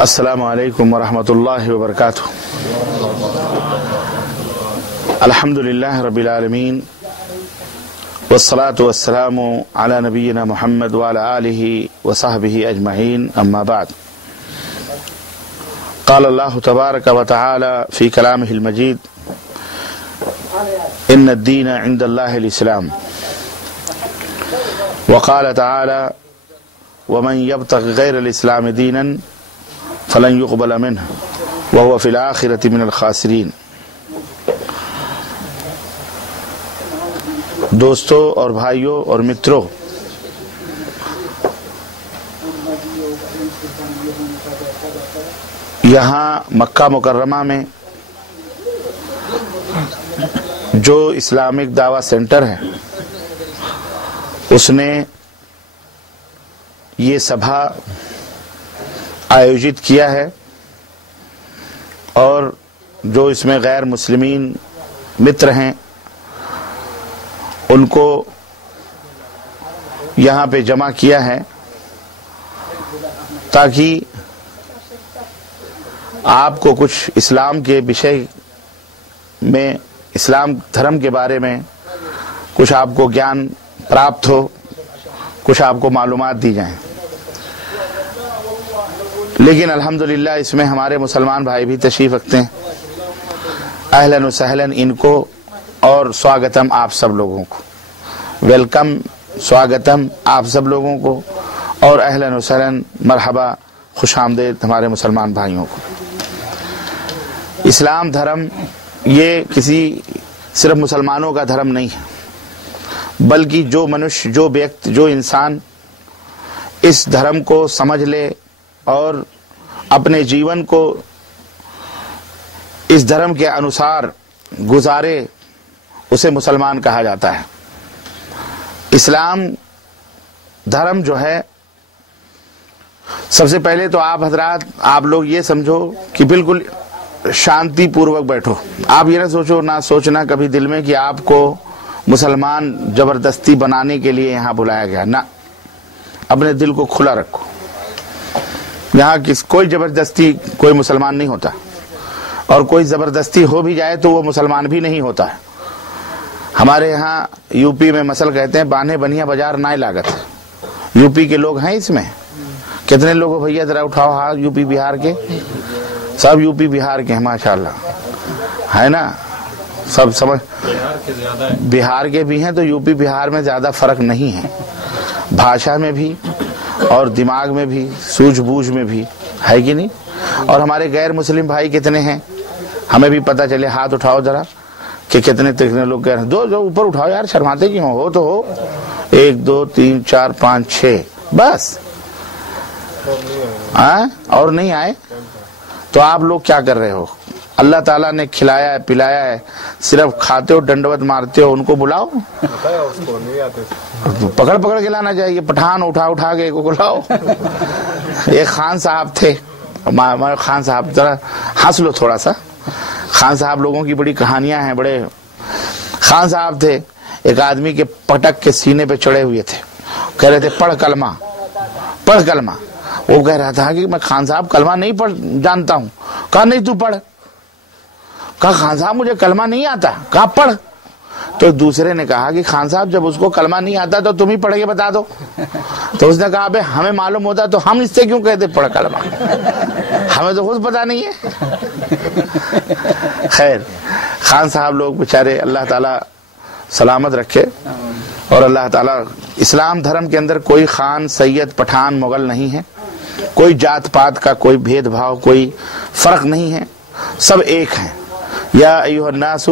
السلام علیکم ورحمۃ اللہ وبرکاتہ. الحمد للہ رب العالمین والصلاة والسلام علی نبینا محمد وعلی آلہ وصحبہ اجمعین. اما بعد، قال اللہ تبارک وتعالی فی کلامہ المجید: ان الدین عند اللہ الاسلام. وقال تعالی: ومن يبتغ غیر الاسلام دینا فلن يقبل منه وهو في الآخرة من الخاسرین. دوستو اور بھائیوں اور متروں، یہاں مکہ مکرمہ میں جو اسلامک دعویٰ سینٹر ہے اس نے یہ سبھا آیوجت کیا ہے، اور جو اس میں غیر مسلمین متر ہیں ان کو یہاں پہ جمع کیا ہے تاکہ آپ کو کچھ اسلام کے وشے میں، اسلام دھرم کے بارے میں کچھ آپ کو گیان پراپت ہو، کچھ آپ کو معلومات دی جائیں. لیکن الحمدللہ اس میں ہمارے مسلمان بھائی بھی تشریف رکھتے ہیں. اہلاً و سہلاً ان کو، اور سواگتم آپ سب لوگوں کو، ویلکم، سواگتم آپ سب لوگوں کو، اور اہلاً و سہلاً، مرحبا، خوش آمدید ہمارے مسلمان بھائیوں کو. اسلام دھرم یہ کسی صرف مسلمانوں کا دھرم نہیں ہے، بلکہ جو منش، جو ویکت، جو انسان اس دھرم کو سمجھ لے اور اپنے جیون کو اس دھرم کے انوسار گزارے، اسے مسلمان کہا جاتا ہے. اسلام دھرم جو ہے، سب سے پہلے تو آپ حضرات، آپ لوگ یہ سمجھو کہ بالکل شانتی پوروک بیٹھو. آپ یہ نہ سوچو، نہ سوچنا کبھی دل میں کہ آپ کو مسلمان زبردستی بنانے کے لیے یہاں بلایا گیا. نہ، اپنے دل کو کھلا رکھو. یہاں کوئی زبردستی کوئی مسلمان نہیں ہوتا، اور کوئی زبردستی ہو بھی جائے تو وہ مسلمان بھی نہیں ہوتا ہے. ہمارے یہاں یو پی میں مثل کہتے ہیں: بانے بنیا بازار نہ لاگت. یو پی کے لوگ ہیں اس میں؟ کتنے لوگ ہو بھیا؟ ذرا اٹھاؤ ہاتھ. یو پی بہار کے سب، یو پی بہار کے ہیں ماشاءاللہ، ہے نا؟ سب سمجھ، بہار کے بھی ہیں تو یو پی بہار میں زیادہ فرق نہیں ہے، بھاشا میں بھی اور دماغ میں بھی، سوجھ بوجھ میں بھی، ہے کہ نہیں؟ اور ہمارے غیر مسلم بھائی کتنے ہیں ہمیں بھی پتہ چلے. ہاتھ اٹھاؤ ذرا کہ کتنے لوگ کہہ رہے ہیں. دو اوپر اٹھاؤ یار، شرماتے کیوں ہو تو ہو. 1 2 3 4 5 6 بس. اور نہیں آئے تو آپ لوگ کیا کر رہے ہو؟ اللہ تعالیٰ نے کھلایا ہے، پلایا ہے، صرف کھاتے ہو، ڈنڈوت مارتے ہو. ان کو بلاؤ، پکڑ پکڑ کے لانا چاہیے. پٹھان اٹھا کے کو بلاؤ. ایک خان صاحب تھے، خان صاحب، ذرا ہنس لو تھوڑا سا. خان صاحب لوگوں کی بڑی کہانیاں ہیں. بڑے خان صاحب تھے، ایک آدمی کے پٹک کے سینے پہ چڑھے ہوئے تھے، کہہ رہے تھے پڑھ کلمہ، پڑھ کلمہ. وہ کہہ رہا تھا کہ میں خان صاحب کلمہ نہیں پڑھ جانتا ہوں. کہا نہیں تو پڑھ. کہا خان صاحب مجھے کلمہ نہیں آتا. کہا پڑھ. تو دوسرے نے کہا کہ خان صاحب جب اس کو کلمہ نہیں آتا تو تم ہی پڑھ کے بتا دو. تو اس نے کہا بے ہمیں معلوم ہوتا تو ہم اس سے کیوں کہتے پڑھ کلمہ، ہمیں تو خود پتا نہیں ہے. خیر، خان صاحب لوگ بیچارے، اللہ تعالیٰ سلامت رکھے. اور اللہ تعالیٰ، اسلام دھرم کے اندر کوئی خان، سید، پٹھان، مغل نہیں ہے. کوئی جات پات کا کوئی بھید بھاؤ، کوئی فرق نہیں ہے، سب ایک ہیں. یا ایھا الناس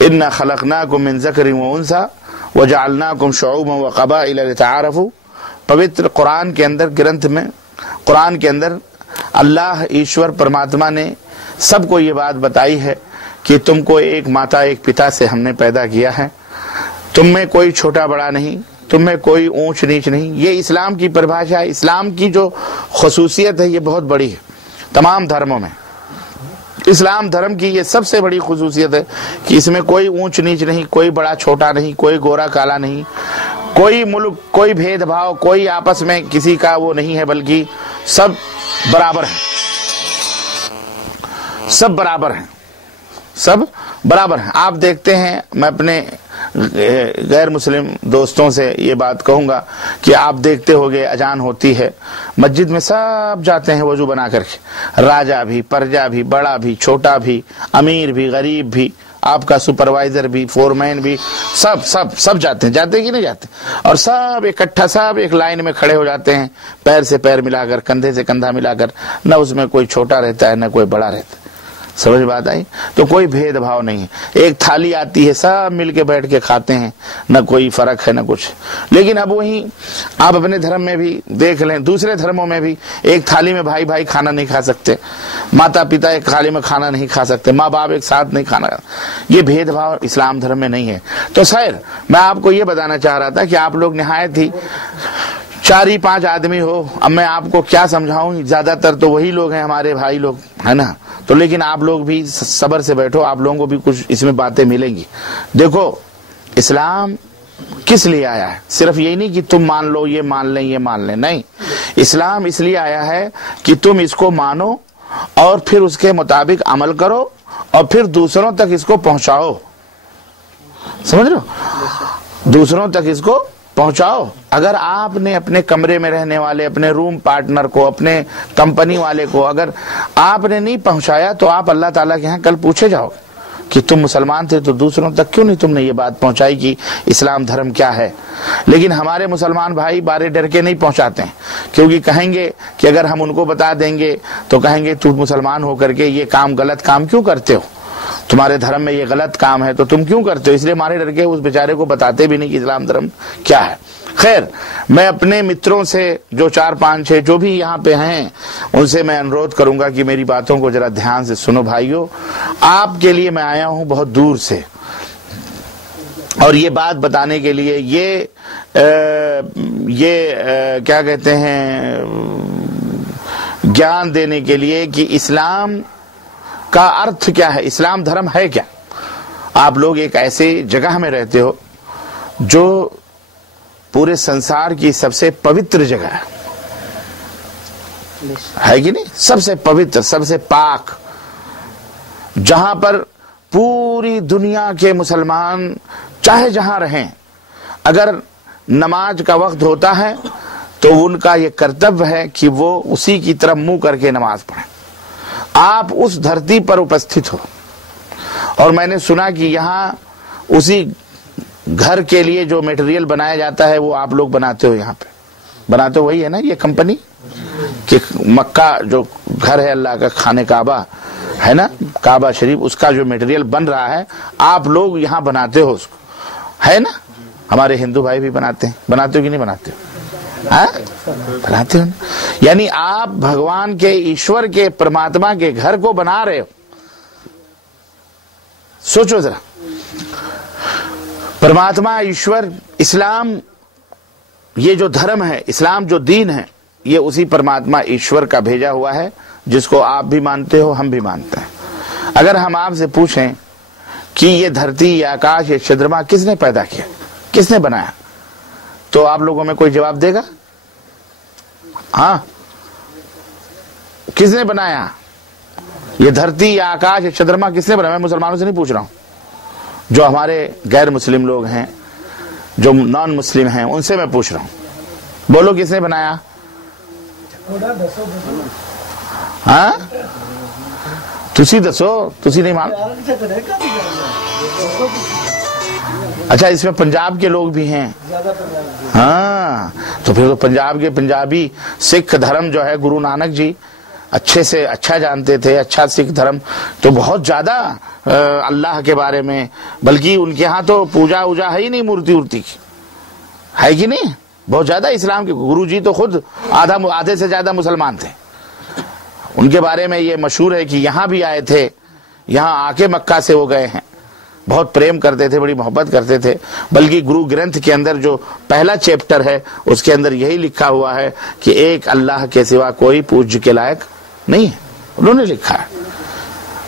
انا خلقناکم من ذکر و انثی وجعلناکم شعوبا وقبائل لتعارفوا. پوتر قرآن کے اندر، گرنتھ میں، قرآن کے اندر اللہ ایشور پرماتما نے سب کو یہ بات بتائی ہے کہ تم کو ایک ماتا ایک پتا سے ہم نے پیدا کیا ہے. تم میں کوئی چھوٹا بڑا نہیں، تم میں کوئی اونچ نیچ نہیں. یہ اسلام کی پریبھاشا ہے. اسلام کی جو خصوصیت ہے یہ بہت بڑی ہے تمام دھرموں میں. اسلام دھرم کی یہ سب سے بڑی خصوصیت ہے کہ اس میں کوئی اونچ نیچ نہیں، کوئی بڑا چھوٹا نہیں، کوئی گورا کالا نہیں، کوئی ملک، کوئی بھید بھاؤ، کوئی آپس میں کسی کا وہ نہیں ہے، بلکہ سب برابر ہیں، سب برابر ہیں، سب برابر ہیں۔ آپ دیکھتے ہیں، میں اپنے غیر مسلم دوستوں سے یہ بات کہوں گا کہ آپ دیکھتے ہوگے اذان ہوتی ہے، مسجد میں سب جاتے ہیں وضو بنا کر کے، راجا بھی، پرجا بھی، بڑا بھی، چھوٹا بھی، امیر بھی، غریب بھی، آپ کا سپروائزر بھی، فورمین بھی، سب سب سب جاتے ہیں، جاتے کہ نہیں جاتے؟ اور سب اکٹھا، سب ایک لائن میں کھڑے ہو جاتے ہیں، پیر سے پیر ملا کر، کندھے سے کندھا ملا کر، نہ اس میں کوئی چھوٹا رہتا ہے نہ کوئی بڑا رہتا ہے۔ سمجھ بات آئی؟ تو کوئی بھید بھاؤ نہیں ہے، ایک تھالی آتی ہے، سب مل کے بیٹھ کے کھاتے ہیں، نہ کوئی فرق ہے نہ کچھ۔ لیکن اب وہیں آپ اپنے دھرم میں بھی دیکھ لیں، دوسرے دھرموں میں بھی ایک تھالی میں بھائی بھائی کھانا نہیں کھا سکتے، ماتا پتا ایک تھالی میں کھانا نہیں کھا سکتے، ماں باپ ایک ساتھ نہیں کھانا، یہ بھید بھاؤ اسلام دھرم میں نہیں ہے۔ تو خیر، میں آپ کو یہ بتانا چاہ رہا تھا کہ آپ لوگ نہایت ہی 4-5 آدمی ہو، اب میں آپ کو کیا سمجھاؤں، زیادہ تر تو وہی لوگ ہیں ہمارے بھائی لوگ، ہے نا؟ تو لیکن آپ لوگ بھی صبر سے بیٹھو، آپ لوگوں کو بھی کچھ اس میں باتیں ملیں گی۔ دیکھو، اسلام کس لیے آیا ہے؟ صرف یہی نہیں کہ تم مان لو، یہ مان لیں یہ مان لیں، نہیں، اسلام اس لیے آیا ہے کہ تم اس کو مانو اور پھر اس کے مطابق عمل کرو اور پھر دوسروں تک اس کو پہنچاؤ، سمجھ لو، دوسروں تک اس کو پہنچاؤ۔ اگر آپ نے اپنے کمرے میں رہنے والے، اپنے روم پارٹنر کو، اپنے کمپنی والے کو اگر آپ نے نہیں پہنچایا تو آپ اللہ تعالیٰ کے ہاں کل پوچھے جاؤ کہ تم مسلمان تھے تو دوسروں تک کیوں نہیں تم نے یہ بات پہنچائی کہ اسلام دھرم کیا ہے۔ لیکن ہمارے مسلمان بھائی بارے ڈر کے نہیں پہنچاتے ہیں، کیونکہ کہیں گے کہ اگر ہم ان کو بتا دیں گے تو کہیں گے تم مسلمان ہو کر کے یہ کام، غلط کام کیوں کرتے ہو، تمہارے دھرم میں یہ غلط کام ہے تو تم کیوں کرتے ہو، اس لیے ہمارے ڈر کے اس بیچارے کو بتاتے بھی نہیں کہ اسلام دھرم کیا ہے۔ خیر، میں اپنے متروں سے جو 4-5-6 جو بھی یہاں پہ ہیں ان سے میں انورودھ کروں گا کہ میری باتوں کو ذرا دھیان سے سنو بھائیو، آپ کے لیے میں آیا ہوں بہت دور سے، اور یہ بات بتانے کے لیے، یہ کیا کہتے ہیں، گیان دینے کے لیے کہ اسلام کا ارتھ کیا ہے، اسلام دھرم ہے کیا۔ آپ لوگ ایک ایسے جگہ میں رہتے ہو جو پورے سنسار کی سب سے پوتر جگہ ہے کہ نہیں، سب سے پوتر، سب سے پاک، جہاں پر پوری دنیا کے مسلمان چاہے جہاں رہیں، اگر نماز کا وقت ہوتا ہے تو ان کا یہ کرتویہ ہے کہ وہ اسی کی طرف منہ کر کے نماز پڑھیں۔ آپ اس دھرتی پر اپستھت ہو، اور میں نے سنا کہ یہاں اسی گھر کے لیے جو میٹیریل بنایا جاتا ہے وہ آپ لوگ بناتے ہو، یہاں پہ بناتے ہو، وہی ہے نا یہ کمپنی، کہ مکہ جو گھر ہے اللہ کا، خانہ کعبہ ہے نا، کعبہ شریف، اس کا جو میٹیریل بن رہا ہے آپ لوگ یہاں بناتے ہو، اس کو ہے نا؟ ہمارے ہندو بھائی بھی بناتے ہیں، بناتے ہو کہ نہیں بناتے ہو؟ بناتے ہو، یعنی آپ بھگوان کے، ایشور کے، پرماتما کے گھر کو بنا رہے ہو۔ سوچو ذرا، پرماتما، ایشور، اسلام، یہ جو دھرم ہے، اسلام جو دین ہے، یہ اسی پرماتما ایشور کا بھیجا ہوا ہے جس کو آپ بھی مانتے ہو، ہم بھی مانتے ہیں۔ اگر ہم آپ سے پوچھیں کہ یہ دھرتی، یہ آکاش، یہ چندرما کس نے پیدا کیا، کس نے بنایا، تو آپ لوگوں میں کوئی جواب دے گا؟ ہاں، کس نے بنایا یہ دھرتی، یہ آکاش، یہ چندرما کس نے بنایا؟ میں مسلمانوں سے نہیں پوچھ رہا ہوں، جو ہمارے غیر مسلم لوگ ہیں، جو نان مسلم ہیں، ان سے میں پوچھ رہا ہوں، بولو کس نے بنایا؟ ہاں، تسی دسو، تسی نہیں مان؟ اچھا، اس میں پنجاب کے لوگ بھی ہیں، ہاں، تو پھر تو پنجاب کے پنجابی سکھ دھرم جو ہے گرو نانک جی اچھے سے اچھا جانتے تھے، اچھا سکھ دھرم تو بہت زیادہ اللہ کے بارے میں، بلکہ ان کے ہاں تو پوجا وجا ہے ہی نہیں، مورتی ورتی کی ہے کہ نہیں، بہت زیادہ اسلام کے گرو جی تو خود آدھے سے زیادہ مسلمان تھے۔ ان کے بارے میں یہ مشہور ہے کہ یہاں بھی آئے تھے، یہاں آ کے مکہ سے وہ گئے ہیں، بہت پریم کرتے تھے، بڑی محبت کرتے تھے، بلکہ گرو گرنتھ کے اندر جو پہلا چیپٹر ہے اس کے اندر یہی لکھا ہوا ہے کہ ایک اللہ کے سوا کوئی پوجیہ کے لائق نہیں ہے، انہوں نے لکھا ہے۔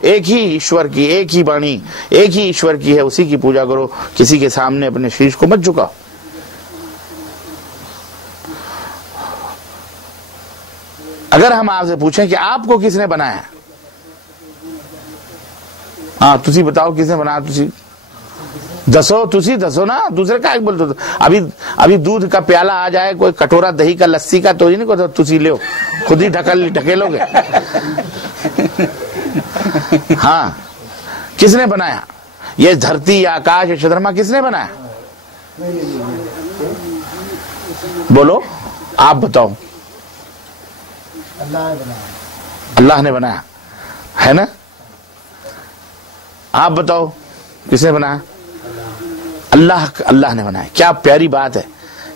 ایک ہی ایشور کی، ایک ہی بانی، ایک ہی ایشور کی ہے، اسی کی پوجا کرو، کسی کے سامنے اپنے شیش کو مت جھکاؤ۔ اگر ہم آپ سے پوچھیں کہ آپ کو کس نے بنایا، ہاں تسی بتاؤ کس نے بنایا، تسی دسو نا، دوسرے کا بولتے ابھی دودھ کا پیالہ آ جائے، کوئی کٹورا دہی کا، لسی کا، تو نہیں کو تسی لو، خود ہی ڈھکیلو گے۔ ہاں کس نے بنایا یہ دھرتی یا آکاش یا چندرما، کس نے بنایا؟ بولو آپ بتاؤ۔ اللہ نے بنایا ہے نا؟ آپ بتاؤ کس نے بنایا؟ اللہ نے بنایا۔ کیا پیاری بات ہے،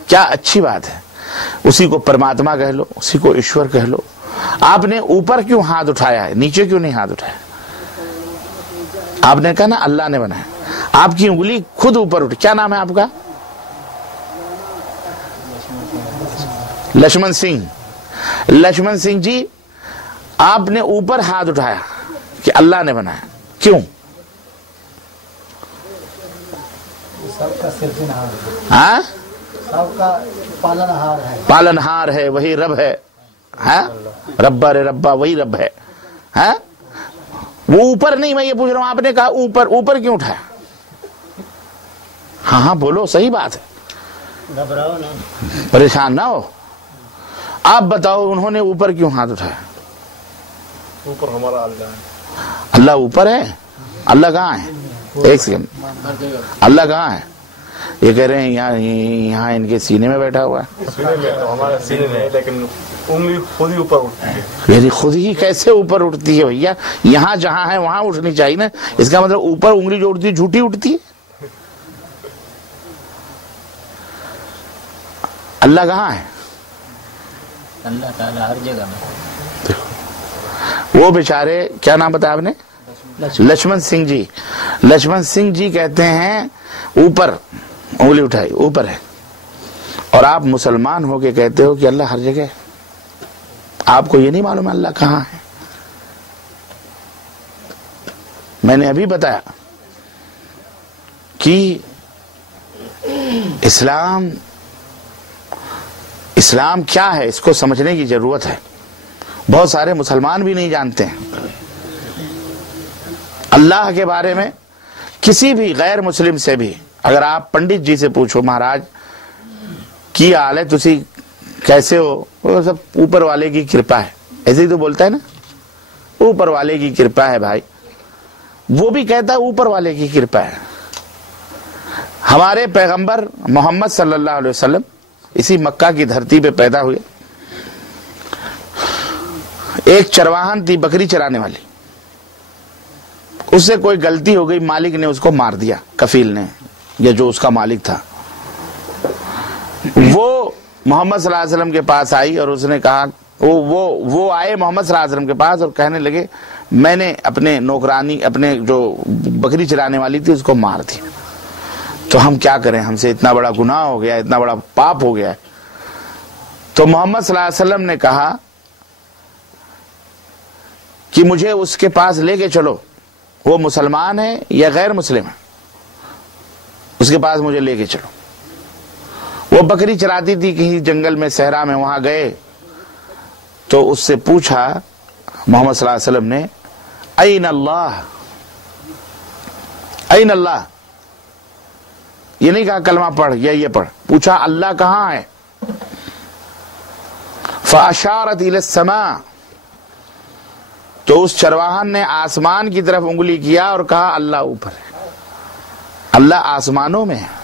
کیا اچھی بات ہے۔ اسی کو پرماتما کہہ لو، اسی کو ایشور کہہ لو۔ آپ نے اوپر کیوں ہاتھ اٹھایا ہے، نیچے کیوں نہیں ہاتھ اٹھایا؟ آپ نے کہا نا اللہ نے بنایا، آپ کی انگلی خود اوپر اٹھی۔ کیا نام ہے آپ کا؟ لکشمن سنگھ۔ لکشمن سنگھ جی، آپ نے اوپر ہاتھ اٹھایا کہ اللہ نے بنایا، کیوں؟ ہاں سب کا پالنہار ہے، وہی رب ہے، ہاں ربا رے ربا، وہی رب ہے، ہاں وہ اوپر نہیں۔ میں یہ پوچھ رہا ہوں، آپ نے کہا اوپر کیوں اٹھایا؟ ہاں بولو، صحیح بات ہے، پریشان نہ ہو۔ آپ بتاؤ انہوں نے اوپر کیوں ہاتھ اٹھایا؟ اوپر ہمارا اللہ ہے۔ اللہ اوپر ہے؟ اللہ کہاں ہے؟ ایک سیکنڈ، اللہ کہاں ہے؟ یہ کہہ رہے ہیں یہاں ان کے سینے میں بیٹھا ہوا ہے۔ سینے میں تو ہمارے سینے میں، لیکن انگلی خود ہی اوپر اٹھتی ہے۔ یعنی خود ہی کیسے اوپر اٹھتی ہے بھیا؟ یہاں جہاں ہے وہاں اٹھنی چاہیے نا۔ اس کا مطلب اوپر انگلی جو اٹھتی ہے جھوٹی اٹھتی ہے۔ اللہ کہاں ہے؟ اللہ تعالیٰ ہر جگہ میں۔ وہ بیچارے، کیا نام بتایا آپ نے؟ لکشمن سنگھ جی۔ لکشمن سنگھ جی کہتے ہیں اوپر انگلی اٹھائی، اوپر ہے، اور آپ مسلمان ہو کے کہتے ہو کہ اللہ ہر جگہ ہے۔ آپ کو یہ نہیں معلوم ہے اللہ کہاں ہے؟ میں نے ابھی بتایا کہ اسلام کیا ہے، اس کو سمجھنے کی ضرورت ہے۔ بہت سارے مسلمان بھی نہیں جانتے ہیں اللہ کے بارے میں۔ کسی بھی غیر مسلم سے بھی اگر آپ پنڈت جی سے پوچھو، مہاراج کی حال ہے، تسی کیسے ہو، وہ سب اوپر والے کی کرپا ہے، ایسے ہی تو بولتا ہے نا، اوپر والے کی کرپا ہے بھائی۔ وہ بھی کہتا ہے اوپر والے کی کرپا ہے۔ ہمارے پیغمبر محمد صلی اللہ علیہ وسلم اسی مکہ کی دھرتی پہ پیدا ہوئے۔ ایک چرواہن تھی، بکری چرانے والی، اس سے کوئی غلطی ہو گئی، مالک نے اس کو مار دیا، کفیل نے یا جو اس کا مالک تھا۔ وہ محمد صلی اللہ علیہ وسلم کے پاس آئی اور اس نے کہا، وہ آئے محمد صلی اللہ علیہ وسلم کے پاس اور کہنے لگے میں نے اپنے نوکرانی، اپنے جو بکری چرانے والی تھی اس کو مار دیا، تو ہم کیا کریں، ہم سے اتنا بڑا گناہ ہو گیا، اتنا بڑا پاپ ہو گیا ہے۔ تو محمد صلی اللہ علیہ وسلم نے کہا کہ مجھے اس کے پاس لے کے چلو، وہ مسلمان ہے یا غیر مسلم ہے، اس کے پاس مجھے لے کے چلو۔ وہ بکری چراتی تھی کہیں جنگل میں، صحرا میں، وہاں گئے تو اس سے پوچھا محمد صلی اللہ علیہ وسلم نے، این اللہ، این اللہ، یہ نہیں کہا کلمہ پڑھ یا یہ پڑھ، پوچھا اللہ کہاں ہے؟ فاشارت الی السماء، تو اس چرواہن نے آسمان کی طرف انگلی کیا اور کہا اللہ اوپر ہے، اللہ آسمانوں میں ہے۔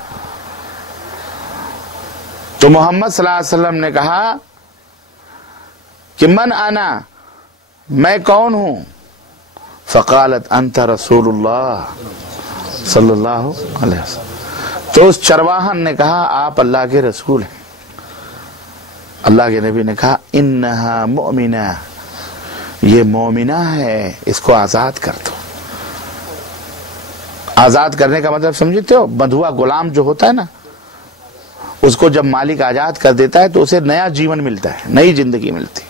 تو محمد صلی اللہ علیہ وسلم نے کہا کہ من انا، میں کون ہوں؟ فقالت انت رسول اللہ صلی اللہ علیہ وسلم، تو اس چرواہن نے کہا آپ اللہ کے رسول ہیں۔ اللہ کے نبی نے کہا انہا مؤمنہ، یہ مومنہ ہے، اس کو آزاد کر دو۔ آزاد کرنے کا مطلب سمجھتے ہو؟ بندھوا غلام جو ہوتا ہے نا، اس کو جب مالک آزاد کر دیتا ہے تو اسے نیا جیون ملتا ہے، نئی زندگی ملتی۔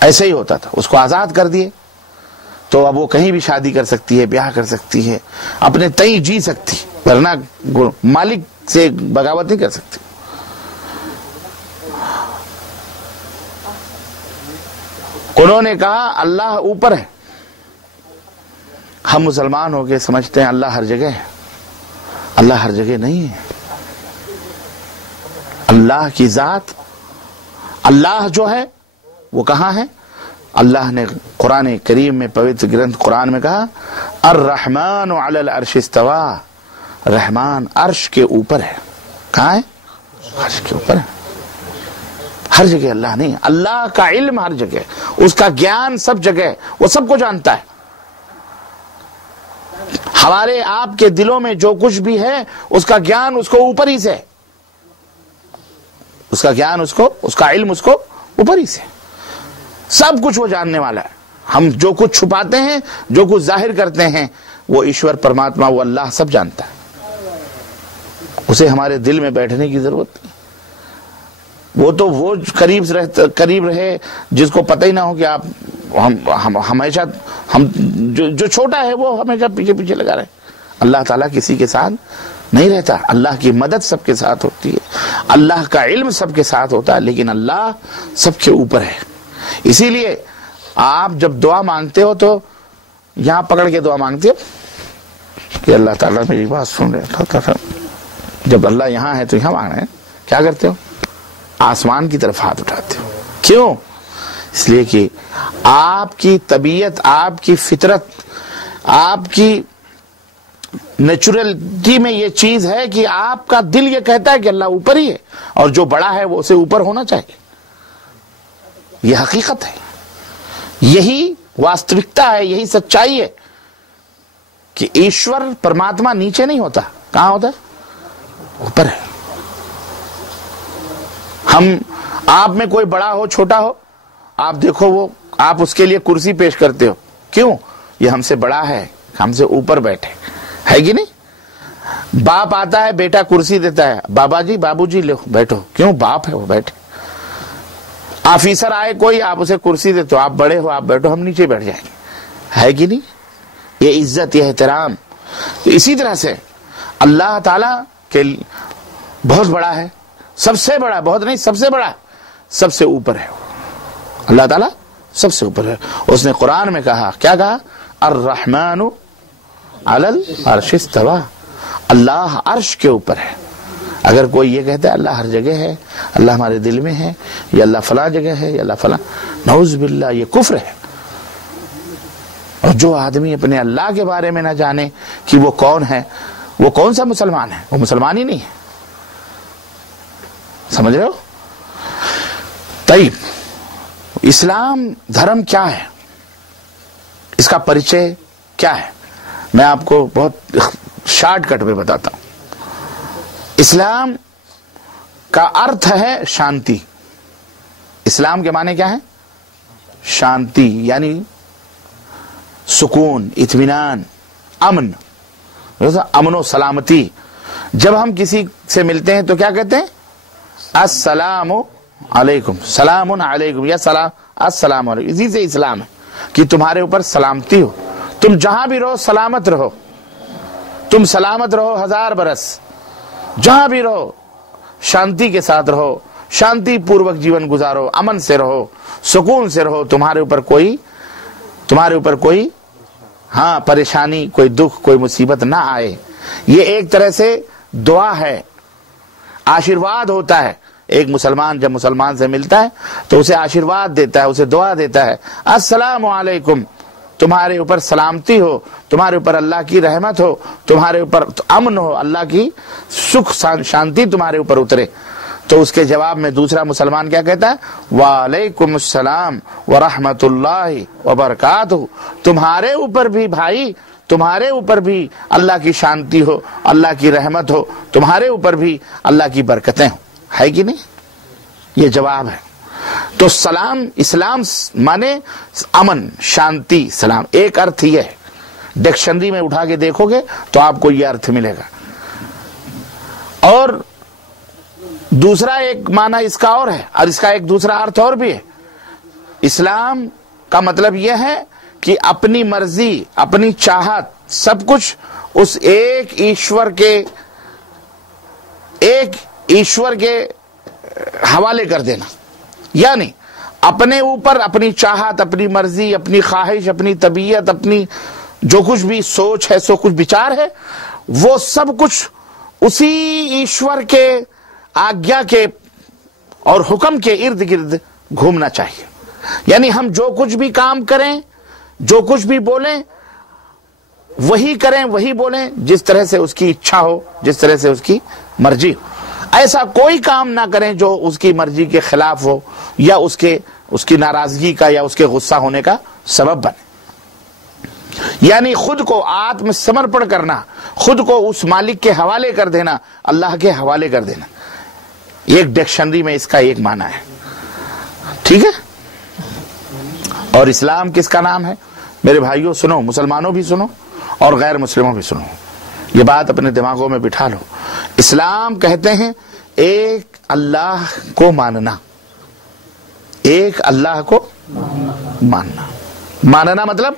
ایسے ہی ہوتا تھا. اس کو آزاد کر دیے تو اب وہ کہیں بھی شادی کر سکتی ہے, بیاہ کر سکتی ہے, اپنے تئیں جی سکتی, ورنہ مالک سے بغاوت نہیں کر سکتی. انہوں نے کہا اللہ اوپر ہے. ہم مسلمان ہو کے سمجھتے ہیں اللہ ہر جگہ ہے. اللہ ہر جگہ نہیں ہے. اللہ کی ذات, اللہ جو ہے وہ کہاں ہے؟ اللہ نے قرآن کریم میں, پوتر گرنتھ قرآن میں کہا الرحمن علی العرش استوى, رحمان عرش کے اوپر ہے. کہاں ہے؟ عرش کے اوپر ہے. ہر جگہ اللہ نہیں. اللہ کا علم ہر جگہ, اس کا گیان سب جگہ, وہ سب کو جانتا ہے. ہمارے آپ کے دلوں میں جو کچھ بھی ہے اس کا گیان اس کو اوپر ہی سے, اس کا گیان اس کو, اس کا علم اس کو اوپر ہی سے. سب کچھ وہ جاننے والا ہے. ہم جو کچھ چھپاتے ہیں, جو کچھ ظاہر کرتے ہیں, وہ ایشور پرماتما, وہ اللہ سب جانتا ہے. اسے ہمارے دل میں بیٹھنے کی ضرورت نہیں. وہ تو وہ قریب رہے جس کو پتہ ہی نہ ہو کہ آپ ہمیشہ, ہم جو چھوٹا ہے وہ ہمیشہ پیچھے پیچھے لگا رہے. اللہ تعالیٰ کسی کے ساتھ نہیں رہتا. اللہ کی مدد سب کے ساتھ ہوتی ہے, اللہ کا علم سب کے ساتھ ہوتا ہے, لیکن اللہ سب کے اوپر ہے. اسی لیے آپ جب دعا مانگتے ہو تو یہاں پکڑ کے دعا مانگتے ہو کہ اللہ تعالیٰ میری بات سن رہے. جب اللہ یہاں ہے تو یہاں مانگ رہے ہیں, کیا کرتے ہو؟ آسمان کی طرف ہاتھ اٹھاتے ہو. کیوں؟ اس لیے کہ آپ کی طبیعت, آپ کی فطرت, آپ کی نیچرلٹی میں یہ چیز ہے کہ آپ کا دل یہ کہتا ہے کہ اللہ اوپر ہی ہے, اور جو بڑا ہے وہ اسے اوپر ہونا چاہیے. یہ حقیقت ہے, یہی واستوکتا ہے, یہی سچائی ہے کہ ایشور پرماتما نیچے نہیں ہوتا. کہاں ہوتا ہے؟ اوپر ہے. ہم آپ میں کوئی بڑا ہو چھوٹا ہو, آپ دیکھو وہ, آپ اس کے لیے کرسی پیش کرتے ہو. کیوں؟ یہ ہم سے بڑا ہے, ہم سے اوپر بیٹھے, ہے کہ نہیں؟ باپ آتا ہے, بیٹا کرسی دیتا ہے, بابا جی بابو جی لو بیٹھو. کیوں؟ باپ ہے, وہ بیٹھے. آفیسر آئے کوئی, آپ اسے کرسی دیتے ہو, آپ بڑے ہو, آپ بیٹھو, ہم نیچے بیٹھ جائیں گے, ہے کہ نہیں؟ یہ عزت, یہ احترام. تو اسی طرح سے اللہ تعالیٰ کے بہت بڑا ہے, سب سے بڑا, بہت نہیں سب سے بڑا, سب سے اوپر ہے. اللہ تعالیٰ سب سے اوپر ہے. اس نے قرآن میں کہا, کیا کہا؟ الرحمن علی العرش استوى, اللہ عرش کے اوپر ہے. اگر کوئی یہ کہتا ہے اللہ ہر جگہ ہے, اللہ ہمارے دل میں ہے, یا اللہ فلاں جگہ ہے, یا اللہ فلاں, نعوذ باللہ, یہ کفر ہے. اور جو آدمی اپنے اللہ کے بارے میں نہ جانے کہ وہ کون ہے, وہ کون سا مسلمان ہے؟ وہ مسلمان ہی نہیں ہے. سمجھ رہے ہو؟ طيب, اسلام دھرم کیا ہے, اس کا پریچے کیا ہے؟ میں آپ کو بہت شارٹ کٹ میں بتاتا ہوں. اسلام کا ارتھ ہے شانتی. اسلام کے معنی کیا ہے؟ شانتی, یعنی سکون, اطمینان, امن, امن و سلامتی. جب ہم کسی سے ملتے ہیں تو کیا کہتے ہیں؟ السلام علیکم, سلام علیکم, یا سلام, السلام علیکم. اسی سے اسلام ہے کہ تمہارے اوپر سلامتی ہو, تم جہاں بھی رہو سلامت رہو, تم سلامت رہو 1000 برس, جہاں بھی رہو شانتی کے ساتھ رہو, شانتی پوروک جیون گزارو, امن سے رہو, سکون سے رہو, تمہارے اوپر کوئی ہاں پریشانی, کوئی دکھ, کوئی مصیبت نہ آئے. یہ ایک طرح سے دعا ہے, آشیرواد ہوتا ہے. ایک مسلمان جب مسلمان سے ملتا ہے تو اسے آشیرواد دیتا ہے, اسے دعا دیتا ہے, السلام علیکم, تمہارے اوپر سلامتی ہو, تمہارے اوپر اللہ کی رحمت ہو, تمہارے اوپر امن ہو, اللہ کی سکھ شانتی تمہارے اوپر اترے. تو اس کے جواب میں دوسرا مسلمان کیا کہتا ہے؟ وعلیکم السلام ورحمۃ اللہ وبرکاتہ. تمہارے اوپر بھی بھائی, تمہارے اوپر بھی اللہ کی شانتی ہو, اللہ کی رحمت ہو, تمہارے اوپر بھی اللہ کی برکتیں ہوں, ہے کہ نہیں؟ یہ جواب ہے. تو سلام, اسلام مانے امن, شانتی, سلام. ایک ارتھ یہ ہے, ڈکشنری میں اٹھا کے دیکھو گے تو آپ کو یہ ارتھ ملے گا. اور دوسرا ایک معنی اس کا اور ہے, اور اس کا ایک دوسرا ارتھ اور بھی ہے. اسلام کا مطلب یہ ہے کہ اپنی مرضی، اپنی چاہت، سب کچھ اس ایک ایشور کے حوالے کر دینا، یعنی اپنے اوپر اپنی چاہت، اپنی مرضی، اپنی خواہش، اپنی طبیعت، اپنی جو کچھ بھی سوچ ہے، سو کچھ بچار ہے، وہ سب کچھ اسی ایشور کے آگیا کے اور حکم کے ارد گرد گھومنا چاہیے. یعنی ہم جو کچھ بھی کام کریں، جو کچھ بھی بولیں، وہی کریں، وہی بولیں جس طرح سے اس کی اچھا ہو، جس طرح سے اس کی مرضی ہو. ایسا کوئی کام نہ کریں جو اس کی مرضی کے خلاف ہو یا اس کی ناراضگی کا یا اس کے غصہ ہونے کا سبب بنے. یعنی خود کو آتم سمرپن کرنا، خود کو اس مالک کے حوالے کر دینا، اللہ کے حوالے کر دینا. ایک ڈکشنری میں اس کا ایک معنی ہے. ٹھیک ہے؟ اور اسلام کس کا نام ہے؟ میرے بھائیوں سنو، مسلمانوں بھی سنو اور غیر مسلموں بھی سنو، یہ بات اپنے دماغوں میں بٹھا لو. اسلام کہتے ہیں ایک اللہ کو ماننا، ایک اللہ کو ماننا. ماننا مطلب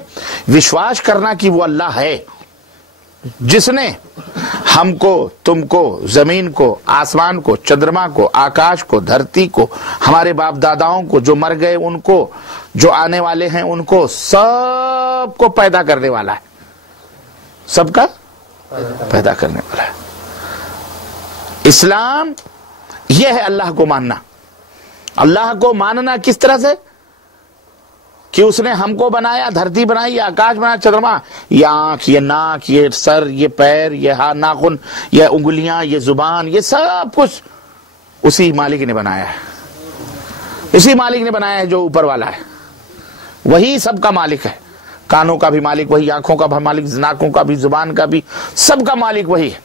وشواس کرنا کہ وہ اللہ ہے جس نے ہم کو، تم کو، زمین کو، آسمان کو، چندرما کو، آکاش کو، دھرتی کو، ہمارے باپ داداؤں کو، جو مر گئے ان کو، جو آنے والے ہیں ان کو، سب کو پیدا کرنے والا ہے، سب کا پیدا کرنے والا ہے. اسلام یہ ہے اللہ کو ماننا. اللہ کو ماننا کس طرح سے؟ کہ اس نے ہم کو بنایا، دھرتی بنائی، یہ آکاش بنایا، چندرما، یہ آنکھ، یہ ناک، یہ سر، یہ پیر، یہ ہاتھ، ناخن، یہ انگلیاں، یہ زبان، یہ سب کچھ اسی مالک نے بنایا ہے. اسی مالک نے بنایا ہے جو اوپر والا ہے، وہی سب کا مالک ہے. کانوں کا بھی مالک وہی، آنکھوں کا بھی مالک، ناکوں کا بھی، زبان کا بھی، سب کا مالک وہی ہے.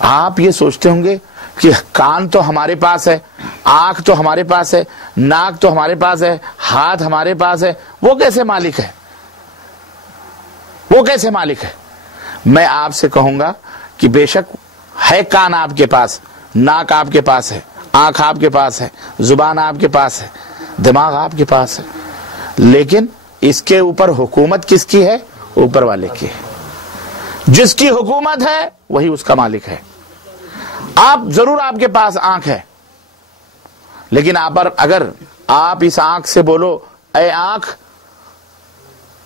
آپ یہ سوچتے ہوں گے کہ کان تو ہمارے پاس ہے، آنکھ تو ہمارے پاس ہے، ناک تو ہمارے پاس ہے، ہاتھ ہمارے پاس ہے، وہ کیسے مالک ہے؟ وہ کیسے مالک ہے؟ میں آپ سے کہوں گا کہ بے شک ہے کان آپ کے پاس، ناک آپ کے پاس ہے، آنکھ آپ کے پاس ہے، زبان آپ کے پاس ہے، دماغ آپ کے پاس ہے، لیکن اس کے اوپر حکومت کس کی ہے؟ اوپر والے کی ہے. جس کی حکومت ہے وہی اس کا مالک ہے. ضرور آپ کے پاس آنکھ ہے، لیکن اگر آپ اس آنکھ سے بولو اے آنکھ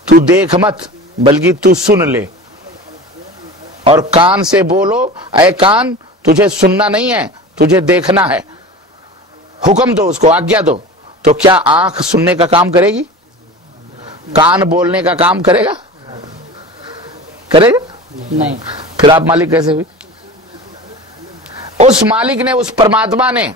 تو دیکھ مت بلکہ تو سن لے، اور کان سے بولو اے کان تجھے سننا نہیں ہے، تجھے دیکھنا ہے، حکم دو، اس کو آگیا دو، تو کیا آنکھ سننے کا کام کرے گی؟ کان بولنے کا کام کرے گا؟ کرے گا نہیں. پھر آپ مالک کیسے ہوئی؟ اس مالک نے، اس پرماتما نے،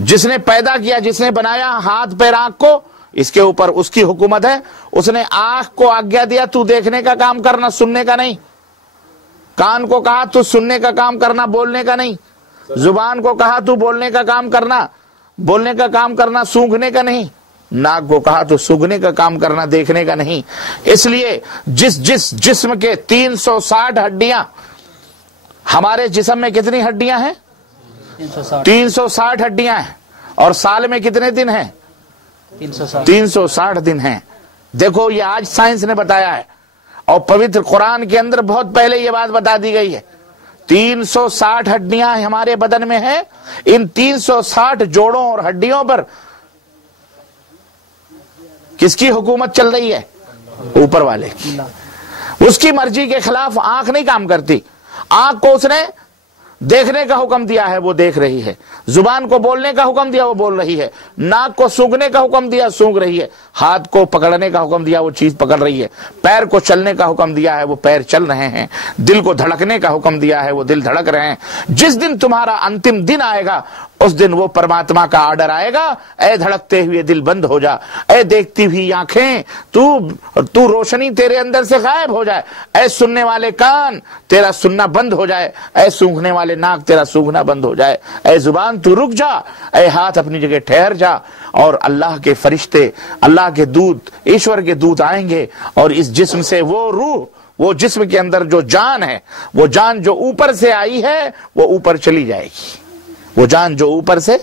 جس نے پیدا کیا، جس نے بنایا ہاتھ پیر آنکھ کو، اس کے اوپر اس کی حکومت ہے. اس نے آنکھ کو آگیا دیا تو دیکھنے کا کام کرنا، سننے کا نہیں. کان کو کہا تو سننے کا کام کرنا، بولنے کا نہیں. زبان کو کہا تو بولنے کا کام کرنا، بولنے کا کام کرنا، سونگھنے کا نہیں. ناک کو کہا تو سونگھنے کا کام کرنا، دیکھنے کا نہیں. اس لیے جس جسم کے 360 ہڈیاں، ہمارے جسم میں کتنی ہڈیاں ہیں؟ 360 ہڈیاں ہیں. اور سال میں کتنے دن ہیں؟ 360 دن ہیں. دیکھو یہ آج سائنس نے بتایا ہے، اور پوتر قرآن کے اندر بہت پہلے یہ بات بتا دی گئی ہے. 360 ہڈیاں ہمارے بدن میں ہیں. ان 360 جوڑوں اور ہڈیوں پر کس کی حکومت چل رہی ہے؟ اوپر والے کی. اس کی مرضی کے خلاف آنکھ نہیں کام کرتی. آنکھ کو اس نے دیکھنے کا حکم دیا ہے، وہ دیکھ رہی ہے. زبان کو بولنے کا حکم دیا، وہ بول رہی ہے. ناک کو سونگھنے کا حکم دیا، سونگ رہی ہے. ہاتھ کو پکڑنے کا حکم دیا، وہ چیز پکڑ رہی ہے. پیر کو چلنے کا حکم دیا ہے، وہ پیر چل رہے ہیں. دل کو دھڑکنے کا حکم دیا ہے، وہ دل دھڑک رہے ہیں. جس دن تمہارا انتم دن آئے گا اس دن وہ پرماتما کا آرڈر آئے گا، اے دھڑکتے ہوئے دل بند ہو جا، اے دیکھتی ہوئی آنکھیں تو روشنی تیرے اندر سے غائب ہو جائے، اے سننے والے کان تیرا سننا بند ہو جائے، اے سونگھنے والے ناک تیرا سونگھنا بند ہو جائے، اے زبان تو رک جا، اے ہاتھ اپنی جگہ ٹھہر جا. اور اللہ کے فرشتے، اللہ کے دودت، ایشور کے دودت آئیں گے، اور اس جسم سے وہ روح، وہ جسم کے اندر جو جان ہے، وہ جان جو اوپر سے آئی ہے وہ اوپر چلی جائے گی. وہ جان جو اوپر سے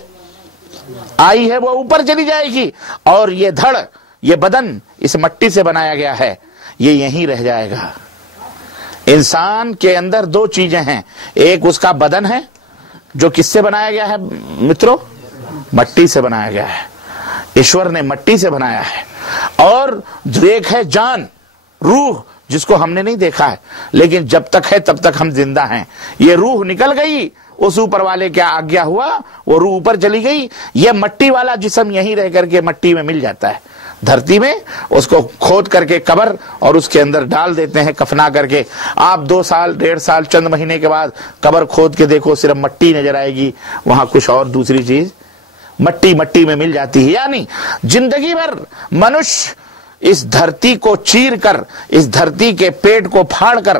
آئی ہے وہ اوپر چلی جائے گی، اور یہ دھڑ، یہ بدن اس مٹی سے بنایا گیا ہے، یہ یہیں رہ جائے گا۔ انسان کے اندر دو چیزیں ہیں، ایک اس کا بدن ہے جو کس سے بنایا گیا ہے مترو؟ مٹی سے بنایا گیا ہے، ایشور نے مٹی سے بنایا ہے، اور ایک ہے جان، روح، جس کو ہم نے نہیں دیکھا ہے، لیکن جب تک ہے تب تک ہم زندہ ہیں۔ یہ روح نکل گئی، اس اوپر والے کیا آگیا ہوا، وہ روح اوپر چلی گئی، یہ مٹی والا جسم یہیں رہ کر کے مٹی میں مل جاتا ہے، دھرتی میں اس کو کھود کر کے قبر اور اس کے اندر ڈال دیتے ہیں کفنا کر کے۔ آپ 2 سال 1.5 سال چند مہینے کے بعد قبر کھود کے دیکھو، صرف مٹی نظر آئے گی، وہاں کچھ اور دوسری چیز مٹی میں مل جاتی ہے۔ یعنی زندگی بھر منش اس دھرتی کو چیر کر، اس دھرتی کے پیٹ کو پھاڑ کر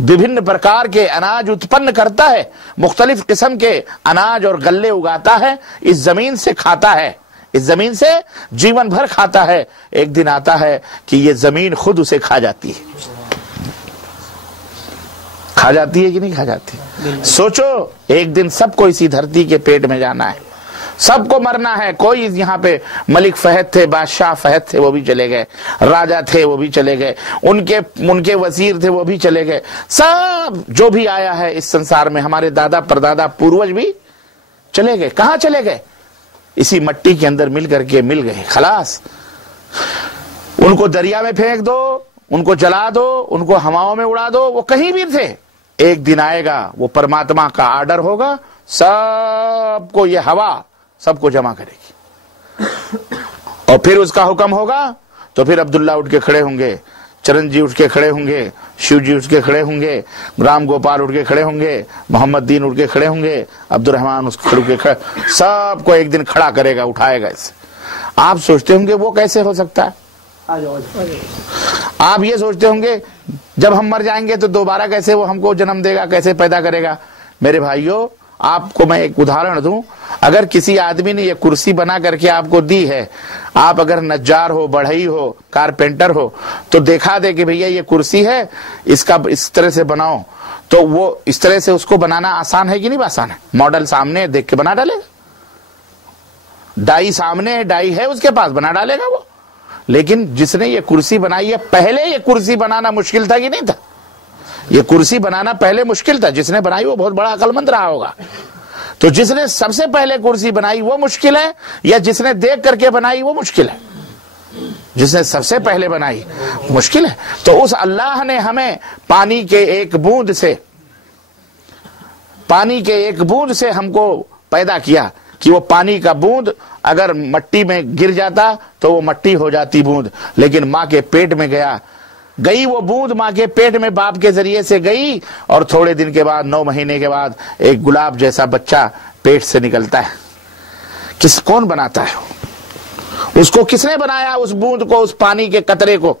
وبھن پرکار کے اناج اتپن کرتا ہے، مختلف قسم کے اناج اور غلے اگاتا ہے، اس زمین سے کھاتا ہے، اس زمین سے جیون بھر کھاتا ہے۔ ایک دن آتا ہے کہ یہ زمین خود اسے کھا جاتی ہے، کھا جاتی ہے کہ نہیں کھا جاتی؟ سوچو، ایک دن سب کو اسی دھرتی کے پیٹ میں جانا ہے، سب کو مرنا ہے۔ کوئی یہاں پہ ملک فہد تھے، بادشاہ فہد تھے، وہ بھی چلے گئے، راجہ تھے وہ بھی چلے گئے، ان کے وزیر تھے وہ بھی چلے گئے، سب جو بھی آیا ہے اس سنسار میں، ہمارے دادا پردادا پوروج بھی چلے گئے۔ کہاں چلے گئے؟ اسی مٹی کے اندر مل کر کے مل گئے، خلاص۔ ان کو دریا میں پھینک دو، ان کو جلا دو، ان کو ہواؤں میں اڑا دو، وہ کہیں بھی تھے۔ ایک دن آئے گا، وہ پرماتما کا آرڈر ہوگا، سب کو یہ ہوا سب کو جمع کرے گی، اور پھر اس کا حکم ہوگا تو پھر عبداللہ اٹھ کے کھڑے ہوں گے، چرن جی اٹھ کے کھڑے ہوں گے، شیو جی اٹھ کے کھڑے ہوں گے، رام گوپال اٹھ کے کھڑے ہوں گے، محمد دین اٹھ کے کھڑے ہوں گے، عبد الرحمان اس کھڑے کے کھڑے، سب کو ایک دن کھڑا کرے گا، اٹھائے گا اسے۔ آپ سوچتے ہوں گے وہ کیسے ہو سکتا ہے؟ آپ یہ سوچتے ہوں گے جب ہم مر جائیں گے تو دوبارہ کیسے وہ ہم کو جنم دے گا، کیسے پیدا کرے گا؟ میرے بھائیوں، آپ کو میں ایک ادھارن دوں، اگر کسی آدمی نے یہ کرسی بنا کر کے آپ کو دی ہے، آپ اگر نجار ہو، بڑھئی ہو، کارپینٹر ہو، تو دیکھا دے کہ بھیا یہ کرسی ہے، اس کا اس طرح سے بناؤ، تو وہ اس طرح سے اس کو بنانا آسان ہے کہ نہیں آسان ہے؟ ماڈل سامنے دیکھ کے بنا ڈالے گا، ڈائی سامنے ڈائی ہے اس کے پاس، بنا ڈالے گا وہ۔ لیکن جس نے یہ کرسی بنائی ہے، پہلے یہ کرسی بنانا مشکل تھا کہ نہیں تھا؟ یہ کرسی بنانا پہلے مشکل تھا، جس نے بنائی وہ بہت بڑا عقل مند رہا ہوگا۔ تو جس نے سب سے پہلے کرسی بنائی وہ مشکل ہے، یا جس نے دیکھ کر کے بنائی وہ مشکل ہے؟ جس نے سب سے پہلے بنائی مشکل ہے۔ تو اس اللہ نے ہمیں پانی کے ایک بوند سے ہم کو پیدا کیا، کہ وہ پانی کا بوند اگر مٹی میں گر جاتا تو وہ مٹی ہو جاتی بوند، لیکن ماں کے پیٹ میں گئی وہ بوند، ماں کے پیٹ میں باپ کے ذریعے سے گئی، اور تھوڑے دن کے بعد 9 مہینے کے بعد ایک گلاب جیسا بچہ پیٹ سے نکلتا ہے۔ کون بناتا ہے اس کو؟ کس نے بنایا اس بوند کو، اس پانی کے قطرے کو،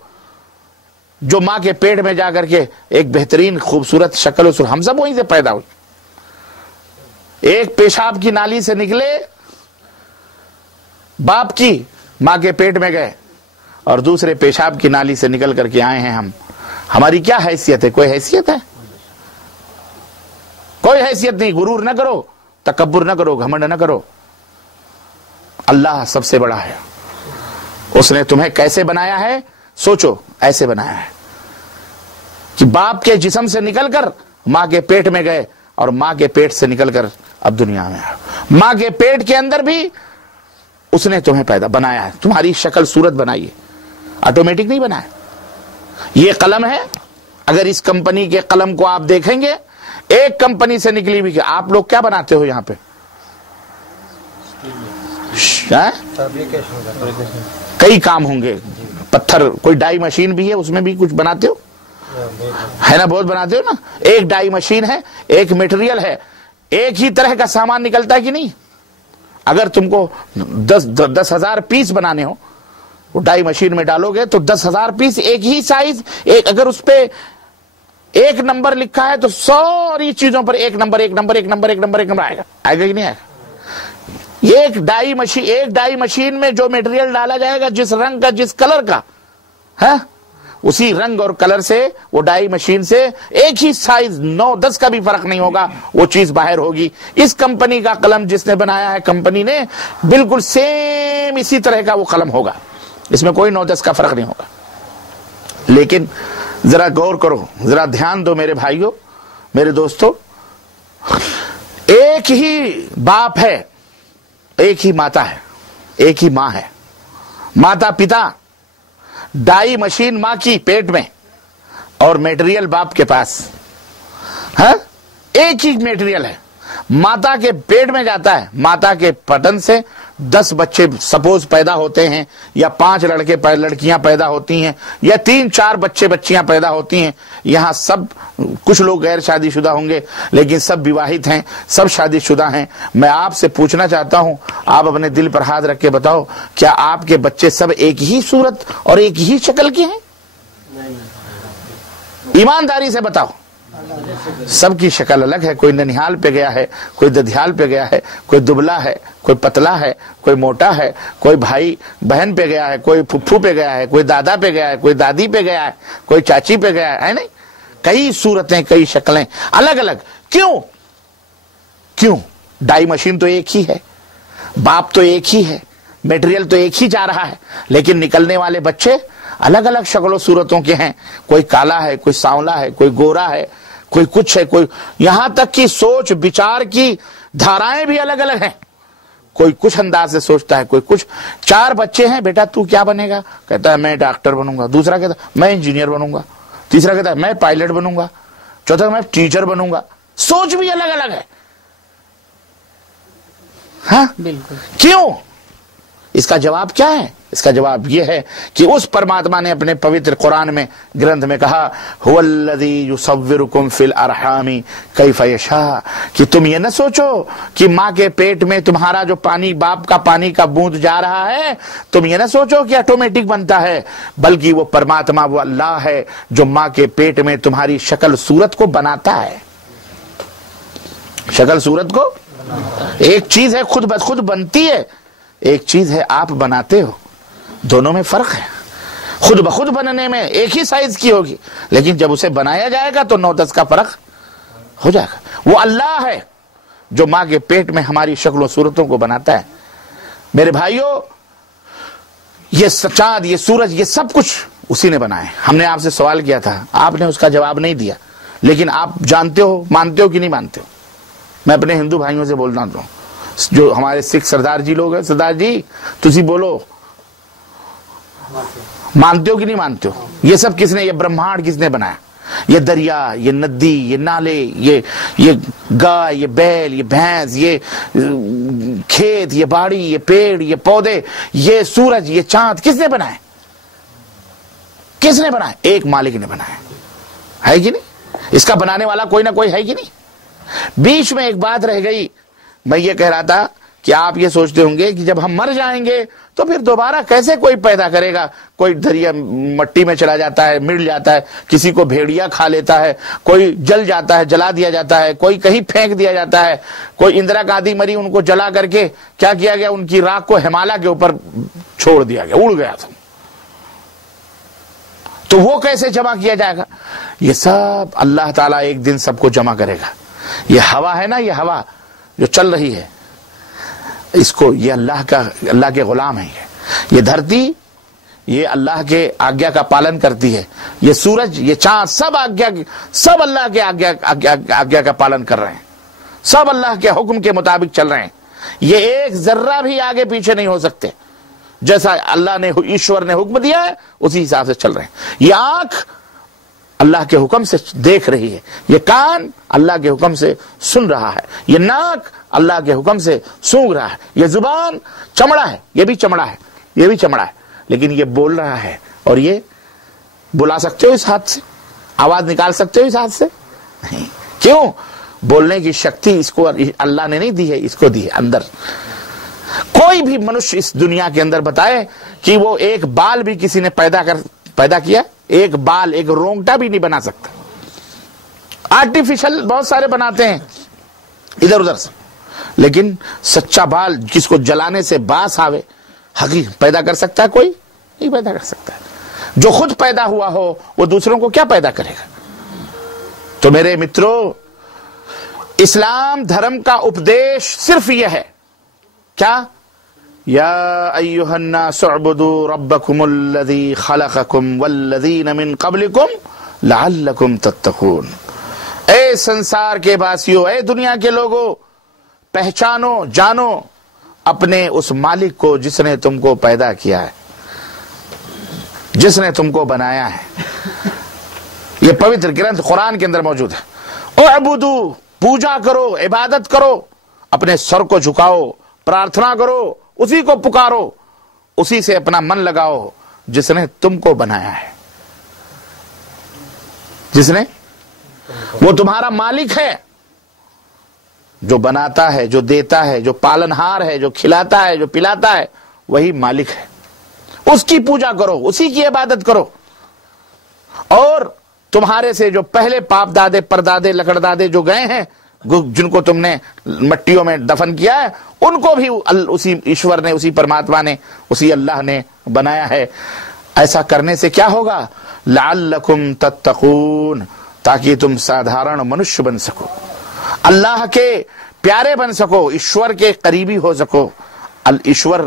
جو ماں کے پیٹ میں جا کر کے ایک بہترین خوبصورت شکل و ہم سب وہیں سے پیدا ہوئی۔ ایک پیشاب کی نالی سے نکلے باپ کی، ماں کے پیٹ میں گئے، اور دوسرے پیشاب کی نالی سے نکل کر کے آئے ہیں ہم۔ ہماری کیا حیثیت ہے؟ کوئی حیثیت ہے؟ کوئی حیثیت نہیں۔ غرور نہ کرو، تکبر نہ کرو، گھمنڈ نہ کرو۔ اللہ سب سے بڑا ہے۔ اس نے تمہیں کیسے بنایا ہے؟ سوچو، ایسے بنایا ہے کہ باپ کے جسم سے نکل کر ماں کے پیٹ میں گئے، اور ماں کے پیٹ سے نکل کر اب دنیا میں آئے۔ ماں کے پیٹ کے اندر بھی اس نے تمہیں پیدا بنایا ہے، تمہاری شکل صورت بنائی ہے، آٹومیٹک نہیں بنایا۔ یہ قلم ہے، اگر اس کمپنی کے قلم کو آپ دیکھیں گے، ایک کمپنی سے نکلی ہوئی، کہ آپ لوگ کیا بناتے ہو یہاں پہ؟ کئی کام ہوں گے، پتھر، کوئی ڈائی مشین بھی ہے، اس میں بھی کچھ بناتے ہو، ہے نا؟ بہت بناتے ہو نا۔ ایک ڈائی مشین ہے، ایک میٹیریل ہے، ایک ہی طرح کا سامان نکلتا ہے کہ نہیں؟ اگر تم کو 10,000 پیس بنانے ہو، وہ ڈائی مشین میں ڈالو گے تو 10,000 پیس ایک ہی سائز، اگر اس پہ ایک نمبر لکھا ہے تو ساری چیزوں پر ایک نمبر آئے گا کہ نہیں آئے گا؟ ایک ڈائی مشین میں جو میٹیریل ڈالا جائے گا، جس رنگ کا، جس کلر کا ہے، اسی رنگ اور کلر سے وہ ڈائی مشین سے ایک ہی سائز 9-10 کا بھی فرق نہیں ہوگا, وہ چیز باہر ہوگی. اس کمپنی کا قلم جس نے بنایا ہے کمپنی نے, بالکل سیم اسی طرح کا وہ قلم ہوگا, اس میں کوئی 9-10 کا فرق نہیں ہوگا. لیکن ذرا غور کرو, ذرا دھیان دو میرے بھائیوں, میرے دوستو, ایک ہی باپ ہے, ایک ہی ماتا ہے, ایک ہی ماں ہے, ماتا پتا, ڈائی مشین ماں کی پیٹ میں اور میٹیریل باپ کے پاس. ہاں, ایک ہی میٹیریل ہے, ماتا کے پیٹ میں جاتا ہے, ماتا کے پٹن سے 10 بچے سپوز پیدا ہوتے ہیں, یا 5 لڑکیاں پیدا ہوتی ہیں, یا 3-4 بچیاں پیدا ہوتی ہیں. یہاں سب, کچھ لوگ غیر شادی شدہ ہوں گے لیکن سب وواہت ہیں, سب شادی شدہ ہیں. میں آپ سے پوچھنا چاہتا ہوں, آپ اپنے دل پر ہاتھ رکھ کے بتاؤ, کیا آپ کے بچے سب ایک ہی صورت اور ایک ہی شکل کے ہیں؟ ایمانداری سے بتاؤ. سب کی شکل الگ ہے, کوئی ننیحال پہ گیا ہے, کوئی ددھیال پہ گیا ہے, کوئی دبلا ہے, کوئی پتلا ہے, کوئی موٹا ہے, کوئی بھائی بہن پہ گیا ہے, کوئی پھپھو پہ گیا ہے, کوئی دادا پہ گیا ہے, کوئی دادی پہ گیا ہے, کوئی چاچی پہ گیا ہے نہیں؟ کئی صورتیں, کئی شکلیں الگ الگ. کیوں؟ ڈائی مشین تو ایک ہی ہے, باپ تو ایک ہی ہے, میٹیریل تو ایک ہی جا رہا ہے, لیکن نکلنے والے بچے الگ الگ شکل و صورتوں کے ہیں. کوئی کالا ہے, کوئی سانولا ہے, کوئی گورا ہے, کوئی کچھ ہے, کوئی یہاں تک کہ سوچ بچار کی دھارائیں بھی الگ الگ ہیں. کوئی کچھ انداز سے سوچتا ہے, کوئی کچھ. 4 بچے ہیں, بیٹا تو کیا بنے گا؟ کہتا ہے میں ڈاکٹر بنوں گا. دوسرا کہتا ہے میں انجینئر بنوں گا. تیسرا کہتا ہے میں پائلٹ بنوں گا. چوتھا میں ٹیچر بنوں گا. سوچ بھی الگ الگ ہے. ہاں بالکل. کیوں؟ اس کا جواب کیا ہے؟ اس کا جواب یہ ہے کہ اس پرماتما نے اپنے پوتر قرآن میں گرنتھ میں کہا هو الذی یصورکم فی الارحام کیف یشاء, کہ تم یہ نہ سوچو کہ ماں کے پیٹ میں تمہارا جو پانی, باپ کا پانی کا بوند جا رہا ہے, تم یہ نہ سوچو کہ آٹومیٹک بنتا ہے, بلکہ وہ پرماتما, وہ اللہ ہے جو ماں کے پیٹ میں تمہاری شکل صورت کو بناتا ہے. شکل صورت کو, ایک چیز ہے خود بخود بنتی ہے, ایک چیز ہے آپ بناتے ہو. دونوں میں فرق ہے. خود بخود بننے میں ایک ہی سائز کی ہوگی, لیکن جب اسے بنایا جائے گا تو 9-10 کا فرق ہو جائے گا. وہ اللہ ہے جو ماں کے پیٹ میں ہماری شکل و صورتوں کو بناتا ہے. میرے بھائیوں, یہ چاند, یہ سورج, یہ سب کچھ اسی نے بنائے. ہم نے آپ سے سوال کیا تھا, آپ نے اس کا جواب نہیں دیا, لیکن آپ جانتے ہو, مانتے ہو کہ نہیں مانتے ہو؟ میں اپنے ہندو بھائیوں سے بولنا ہوں, جو ہمارے سکھ سردار جی لوگ ہیں, سردار جی تسی بولو, مانتے ہو کہ نہیں مانتے ہو؟ یہ سب کس نے, یہ برہمانڈ کس نے بنایا؟ یہ دریا, یہ ندی, یہ نالے, یہ گائے, یہ بیل, یہ بھینس, یہ کھیت, یہ باڑی, یہ پیڑ, یہ پودے, یہ سورج, یہ چاند, کس نے بنائے؟ کس نے بنائے؟ ایک مالک نے بنایا ہے کہ نہیں؟ اس کا بنانے والا کوئی نہ کوئی ہے کہ نہیں؟ بیچ میں ایک بات رہ گئی, میں یہ کہہ رہا تھا کہ آپ یہ سوچتے ہوں گے کہ جب ہم مر جائیں گے تو پھر دوبارہ کیسے کوئی پیدا کرے گا؟ کوئی دریا مٹی میں چلا جاتا ہے, مل جاتا ہے, کسی کو بھیڑیا کھا لیتا ہے, کوئی جل جاتا ہے, جلا دیا جاتا ہے, کوئی کہیں پھینک دیا جاتا ہے, کوئی اندرا گاندھی مری, ان کو جلا کر کے کیا کیا گیا, ان کی راکھ کو ہمالیہ کے اوپر چھوڑ دیا گیا, اڑ گیا تھا. تو وہ کیسے جمع کیا جائے گا؟ یہ سب اللہ تعالیٰ ایک دن سب کو جمع کرے گا. یہ ہوا ہے نا, یہ ہوا جو چل رہی ہے, اس کو, یہ اللہ کے غلام ہیں. یہ دھرتی, یہ اللہ کے آگیا کا پالن کرتی ہے. یہ سورج, یہ چاند, سب اللہ کے آگیا کا پالن کر رہے ہیں, سب اللہ کے حکم کے مطابق چل رہے ہیں. یہ ایک ذرہ بھی آگے پیچھے نہیں ہو سکتے. جیسا اللہ نے, ایشور نے حکم دیا ہے اسی حساب سے چل رہے ہیں. یہ آنکھ اللہ کے حکم سے دیکھ رہی ہے, یہ کان اللہ کے حکم سے سن رہا ہے, یہ ناک اللہ کے حکم سے سونگ رہا ہے, یہ زبان چمڑا ہے, یہ بھی چمڑا ہے, یہ بھی چمڑا ہے, لیکن یہ بول رہا ہے. اور یہ بلا سکتے ہو اس ہاتھ سے, آواز نکال سکتے ہو اس ہاتھ سے؟ نہیں. کیوں؟ بولنے کی شکتی اس کو اللہ نے نہیں دی ہے, اس کو دی ہے اندر. کوئی بھی منش اس دنیا کے اندر بتائے کہ وہ ایک بال بھی کسی نے پیدا کیا, ایک بال, ایک رونگٹا بھی نہیں بنا سکتا. آرٹیفیشل بہت سارے بناتے ہیں ادھر ادھر سے, لیکن سچا بال جس کو جلانے سے باس آوے, حقیقت پیدا کر سکتا ہے کوئی؟ نہیں پیدا کر سکتا ہے. جو خود پیدا ہوا ہو وہ دوسروں کو کیا پیدا کرے گا؟ تو میرے مترو، اسلام دھرم کا اپدیش صرف یہ ہے، کیا؟ یا ایھا الناس اعبدوا ربکم الذی خلقکم والذین من قبلکم لعلکم تتقون۔ اے سنسار کے باسیوں، اے دنیا کے لوگوں، پہچانو، جانو اپنے اس مالک کو جس نے تم کو پیدا کیا ہے، جس نے تم کو بنایا ہے۔ یہ پوتر گرنتھ قرآن کے اندر موجود ہے۔ اعبدو، پوجا کرو، عبادت کرو، اپنے سر کو جھکاؤ، پرارتھنا کرو، اسی کو پکارو، اسی سے اپنا من لگاؤ جس نے تم کو بنایا ہے، جس نے، وہ تمہارا مالک ہے، جو بناتا ہے، جو دیتا ہے، جو پالنہار ہے، جو کھلاتا ہے، جو پلاتا ہے، وہی مالک ہے۔ اس کی پوجا کرو، اسی کی عبادت کرو، اور تمہارے سے جو پہلے باپ دادے، پردادے، لکڑدادے جو گئے ہیں، جن کو تم نے مٹیوں میں دفن کیا ہے، ان کو بھی اسی ایشور نے، اسی پرماتما نے، اسی اللہ نے بنایا ہے۔ ایسا کرنے سے کیا ہوگا؟ لعلکم تتقون، تاکہ تم سادھارن منشیہ بن سکو، اللہ کے پیارے بن سکو، ایشور کے قریبی ہو سکو، ایشور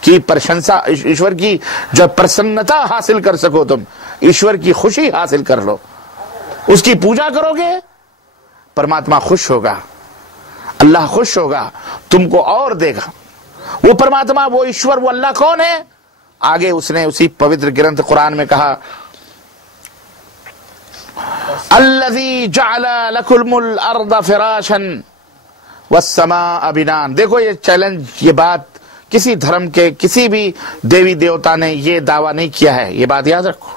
کی پرشنسا، ایشور کی جو پرسنتا حاصل کر سکو، تم ایشور کی خوشی حاصل کر لو۔ اس کی پوجا کرو گے، پرماتما خوش ہوگا، اللہ خوش ہوگا، تم کو اور دے گا۔ وہ پرماتما، وہ ایشور، وہ اللہ کون ہے؟ آگے اس نے اسی پوتر گرنتھ قرآن میں کہا، الذی جعل لکم الارض فراشا والسماء بناء۔ دیکھو یہ چیلنج، یہ بات کسی دھرم کے کسی بھی دیوی دیوتا نے یہ دعویٰ نہیں کیا ہے، یہ بات یاد رکھو۔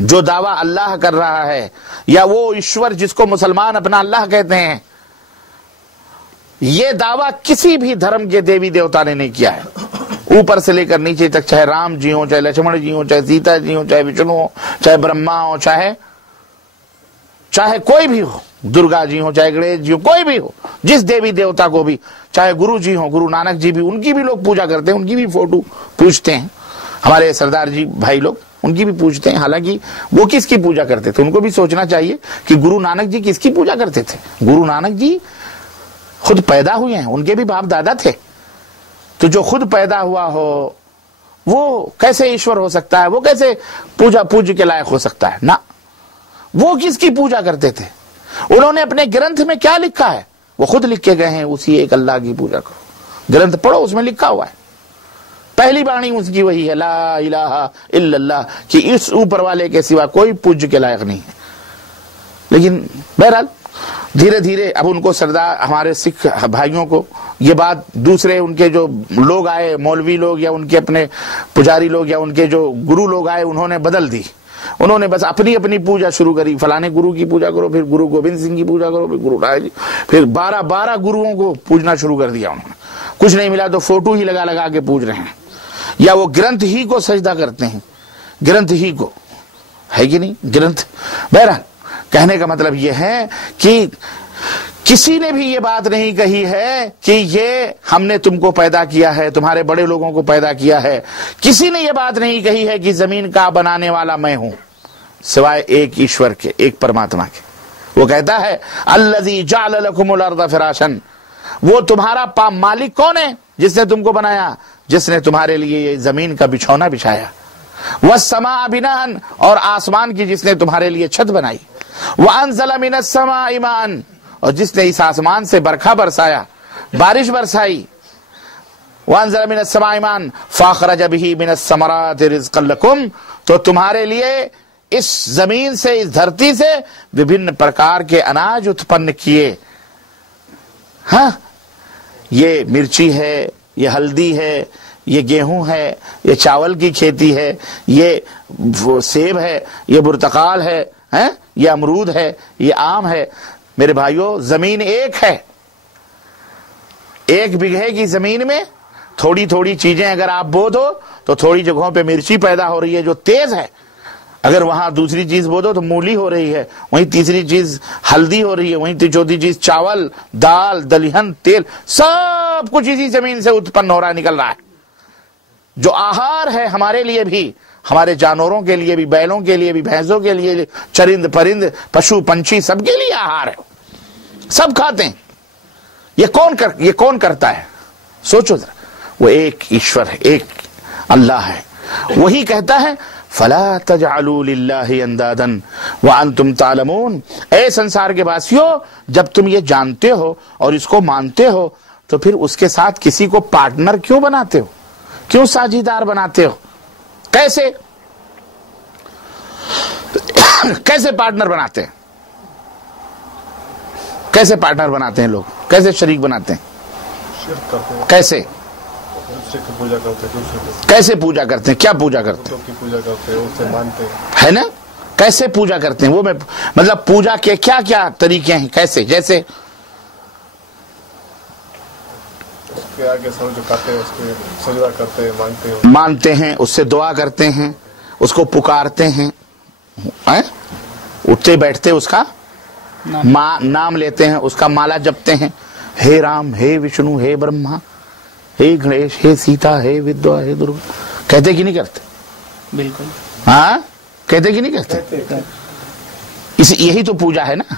جو دعویٰ اللہ کر رہا ہے، یا وہ ایشور جس کو مسلمان اپنا اللہ کہتے ہیں، یہ دعویٰ کسی بھی دھرم کے دیوی دیوتا نے نہیں کیا ہے، اوپر سے لے کر نیچے تک، چاہے رام جی ہوں، چاہے لکشمن جی ہوں، چاہے سیتا جی ہوں، چاہے وشنو ہو، چاہے برہما ہو، چاہے کوئی بھی ہو، درگا جی ہوں، چاہے گنیش جی ہوں، کوئی بھی ہو، جس دیوی دیوتا کو بھی، چاہے گرو جی ہوں، گرو نانک جی بھی، ان کی بھی لوگ پوجا کرتے ہیں، ان کی بھی فوٹو پوجتے ہیں، ہمارے سردار جی بھائی لوگ ان کی بھی پوجتے ہیں۔ حالانکہ وہ کس کی پوجا کرتے تھے؟ ان کو بھی سوچنا چاہیے کہ گرو نانک جی کس کی پوجا کرتے تھے۔ گرو نانک جی خود پیدا ہوئے ہیں، ان کے بھی باپ دادا تھے، تو جو خود پیدا ہوا ہو وہ کیسے ایشور ہو سکتا ہے؟ وہ کیسے پوج کے لائق ہو سکتا ہے؟ نہ، وہ کس کی پوجا کرتے تھے؟ انہوں نے اپنے گرنتھ میں کیا لکھا ہے؟ وہ خود لکھ کے گئے ہیں، اسی ایک اللہ کی پوجا کرو۔ گرنتھ پڑھو، اس میں لکھا ہوا ہے، پہلی بانی اس کی وہی ہے، لا الہ الا اللہ، کہ اس اوپر والے کے سوا کوئی پوج کے لائق نہیں ہے۔ لیکن بہرحال دھیرے دھیرے اب ان کو سردار، ہمارے سکھ بھائیوں کو یہ بات، دوسرے ان کے جو لوگ آئے، مولوی لوگ یا ان کے اپنے پجاری لوگ یا ان کے جو گرو لوگ آئے، انہوں نے بدل دی، انہوں نے بس اپنی اپنی پوجا شروع کری، فلانے گرو کی پوجا کرو، پھر گرو گوبند سنگھ کی پوجا کرو، پھر گرو رائے جی، پھر 12 گروؤں کو پوجنا شروع کر دیا انہوں نے۔ کچھ نہیں ملا تو فوٹو ہی لگا لگا کے پوج رہے ہیں، یا وہ گرنتھ ہی کو سجدہ کرتے ہیں، گرنتھ ہی کو، ہے کہ نہیں گرنتھ۔ بہرحال کہنے کا مطلب یہ ہے کہ کسی نے بھی یہ بات نہیں کہی ہے کہ یہ ہم نے تم کو پیدا کیا ہے، تمہارے بڑے لوگوں کو پیدا کیا ہے، کسی نے یہ بات نہیں کہی ہے کہ زمین کا بنانے والا میں ہوں، سوائے ایک ایشور کے، ایک پرماتما کے۔ وہ کہتا ہے الذی جعل لکم الارض فراشا، وہ تمہارا مالک کون ہے؟ جس نے تم کو بنایا، جس نے تمہارے لیے یہ زمین کا بچھونا بچھایا، والسماء بناء، اور آسمان کی جس نے تمہارے لیے چھت بنائی، وانزل من السماء ماء، اور جس نے اس آسمان سے برکھا برسایا، بارش برسائی، وانزل من السماء ماء فاخرج به من الثمرات رزقا لكم، تو تمہارے لیے اس زمین سے، اس دھرتی سے وبھن پرکار کے اناج اتپن کیے۔ ہاں، یہ مرچی ہے، یہ ہلدی ہے، یہ گیہوں ہے، یہ چاول کی کھیتی ہے، یہ سیب ہے، یہ برتقال ہے، یہ امرود ہے، یہ آم ہے۔ میرے بھائیوں، زمین ایک ہے، ایک بگھے کی زمین میں تھوڑی تھوڑی چیزیں اگر آپ بو دو تو تھوڑی جگہوں پہ مرچی پیدا ہو رہی ہے جو تیز ہے، اگر وہاں دوسری چیز بو دو تو مولی ہو رہی ہے، وہیں تیسری چیز ہلدی ہو رہی ہے، وہیں چوتھی چیز چاول، دال، دلہن، تیل، سب کچھ اسی زمین سے اتپن ہو رہا ہے، نکل رہا ہے۔ جو آہار ہے ہمارے لیے بھی ہمارے جانوروں کے لیے بھی، بیلوں کے لیے بھی، بھینسوں کے لیے، چرند پرند، پشو پنچھی، سب کے لیے آہار ہے، سب کھاتے ہیں۔ یہ کون کرتا ہے؟ سوچو ذرا، وہ ایک ایشور ہے، ایک اللہ ہے۔ وہی کہتا ہے فَلَا تَجْعَلُوا لِلَّهِ أَنْدَادًا وَأَنْتُمْ تَعْلَمُونَ، اے سنسار کے واسیو، جب تم یہ جانتے ہو اور اس کو مانتے ہو تو پھر اس کے ساتھ کسی کو پارٹنر کیوں بناتے ہو؟ کیوں ساجھیدار بناتے ہو؟ کیسے پارٹنر بناتے ہیں؟ کیسے پارٹنر بناتے ہیں لوگ؟ کیسے شریک بناتے ہیں؟ شرک کرتے ہیں، کیسے دوسرے کی پوجا کرتے ہیں، دوسرے کی کیسے پوجا کرتے ہیں؟ کیا پوجا کرتے بتوں کی پوجا کرتے ہیں، اسے مانتے ہیں۔ ہیں؟ ہے نا؟ کیسے پوجا کرتے ہیں؟ وہ میں مطلب پوجا کے کیا کیا طریقے ہیں؟ کیسے؟ جیسے اس کے آگے سر جھکاتے ہیں، اس کے سجدہ کرتے ہیں، مانتے ہیں، اس سے دعا کرتے ہیں، اس کو پکارتے ہیں، اٹھتے بیٹھتے اس کا نام لیتے ہیں، اس کا مالا جپتے ہیں، ہے رام، ہے وشنو، ہے برہما، ہے گنیش، ہے سیتا، ہے ودوا، ہے درگا، کہتے کہ نہیں کرتے؟ بالکل، ہاں کہتے کہ نہیں کرتے؟ یہی تو پوجا ہے نا،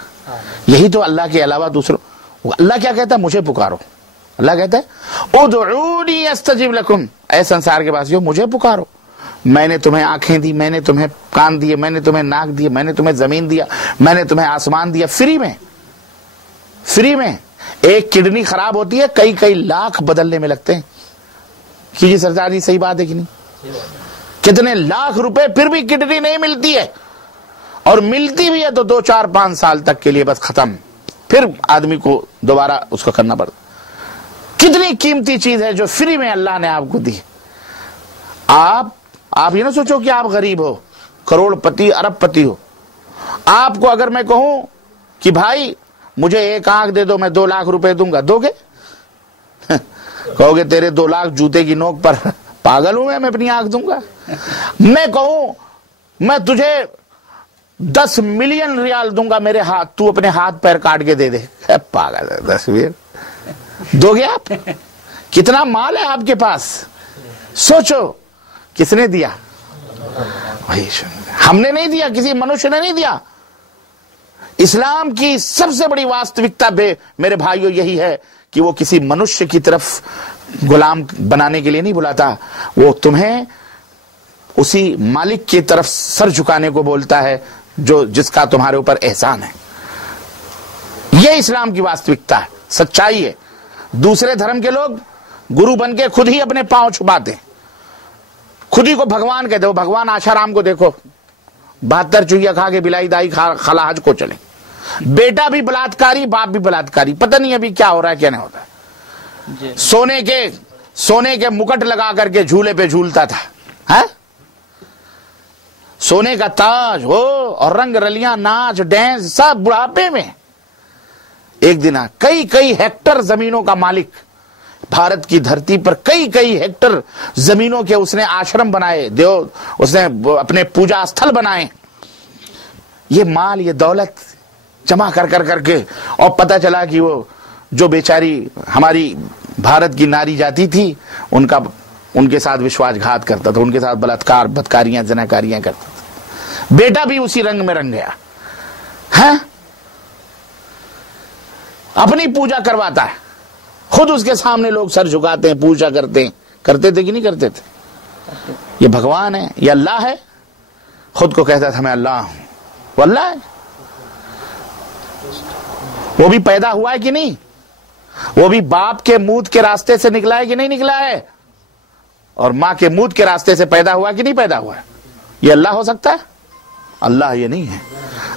یہی تو اللہ کے علاوہ دوسروں۔ اللہ کیا کہتا ہے؟ مجھے پکارو۔ اللہ کہتا ہے ادعونی استجب لکم، اے سنسار کے واسیو مجھے پکارو، میں نے تمہیں آنکھیں دی، میں نے تمہیں کان دیے، میں نے تمہیں ناک دیے، میں نے تمہیں زمین دیا، میں نے تمہیں آسمان دیا، فری میں۔ ایک کڈنی خراب ہوتی ہے، کئی لاکھ بدلنے میں لگتے ہیں۔ جی سرکار جی صحیح بات ہے کہ نہیں؟ کتنے لاکھ روپے پھر بھی کڈنی نہیں ملتی ہے، اور ملتی بھی ہے تو 2 4 5 سال تک کے لیے بس ختم، پھر آدمی کو دوبارہ اس کو کرنا پڑتا۔ کتنی قیمتی چیز ہے جو فری میں اللہ نے آپ کو دی۔ آپ یہ نہ سوچو کہ آپ غریب ہو، کروڑ پتی، ارب پتی ہو۔ آپ کو اگر میں کہوں کہ بھائی مجھے ایک آنکھ دے دو، میں 2 لاکھ روپے دوں گا، دو گے؟ کہو گے تیرے 2 لاکھ جوتے کی نوک پر، پاگل ہوں میں اپنی آنکھ دوں گا؟ میں کہوں میں تجھے 10 ملین ریال دوں گا میرے ہاتھ، تو اپنے ہاتھ پیر کاٹ کے دے دے، پاگل ہے، 10 ملین دو گے آپ؟ کتنا مال ہے آپ کے پاس؟ سوچو کس نے دیا؟ ہم نے نہیں دیا، کسی منوش نے نہیں دیا۔ اسلام کی سب سے بڑی واستوکتا میرے بھائیو یہی ہے کہ وہ کسی منوش کی طرف غلام بنانے کے لیے نہیں بلاتا، وہ تمہیں اسی مالک کی طرف سر جھکانے کو بولتا ہے جس کا تمہارے اوپر احسان ہے۔ یہ اسلام کی واستوکتا ہے، سچائی ہے۔ دوسرے دھرم کے لوگ گرو بن کے خود ہی اپنے پاؤں چھپاتے ہیں، خود ہی کو بھگوان کہتے ہو۔ بھگوان آشارام کو دیکھو، 72 چوہیا کھا کے بلائی دائی خلا حج کو چلے، بیٹا بھی بلاتکاری، باپ بھی بلاتکاری، پتہ نہیں ابھی کیا ہو رہا ہے کیا نہیں ہوتا ہے۔ سونے کے مکٹ لگا کر کے جھولے پہ جھولتا تھا، سونے کا تاج ہو اور رنگ رلیاں، ناچ ڈینس، سب بڑھاپے میں۔ ایک دن کئی ہیکٹر زمینوں کا مالک، بھارت کی دھرتی پر کئی ہیکٹر زمینوں کے اس نے آشرم بنائے، اس نے اپنے پوجا استھل بنائے۔ یہ مال، یہ دولت جمع کر کے، اور پتہ چلا کہ وہ جو بیچاری ہماری بھارت کی ناری جاتی تھی، ان کے ساتھ وشواس گھات کرتا تھا، ان کے ساتھ بلاತ್کار، بدکاریاں، زناکاریاں کرتا تھا۔ بیٹا بھی اسی رنگ میں رنگ گیا، ہے اپنی پوجا کرواتا ہے، خود اس کے سامنے لوگ سر جھکاتے ہیں، پوجا کرتے ہیں۔ کرتے تھے کہ نہیں کرتے تھے؟ یہ بھگوان ہے، یہ اللہ ہے، خود کو کہتا تھا میں اللہ ہوں، وہ اللہ ہے۔ وہ بھی پیدا ہوا ہے کہ نہیں؟ وہ بھی باپ کے منہ کے راستے سے نکلا ہے کہ نہیں نکلا ہے؟ اور ماں کے منہ کے راستے سے پیدا ہوا کہ نہیں پیدا ہوا ہے؟ یہ اللہ ہو سکتا ہے؟ اللہ یہ نہیں ہے۔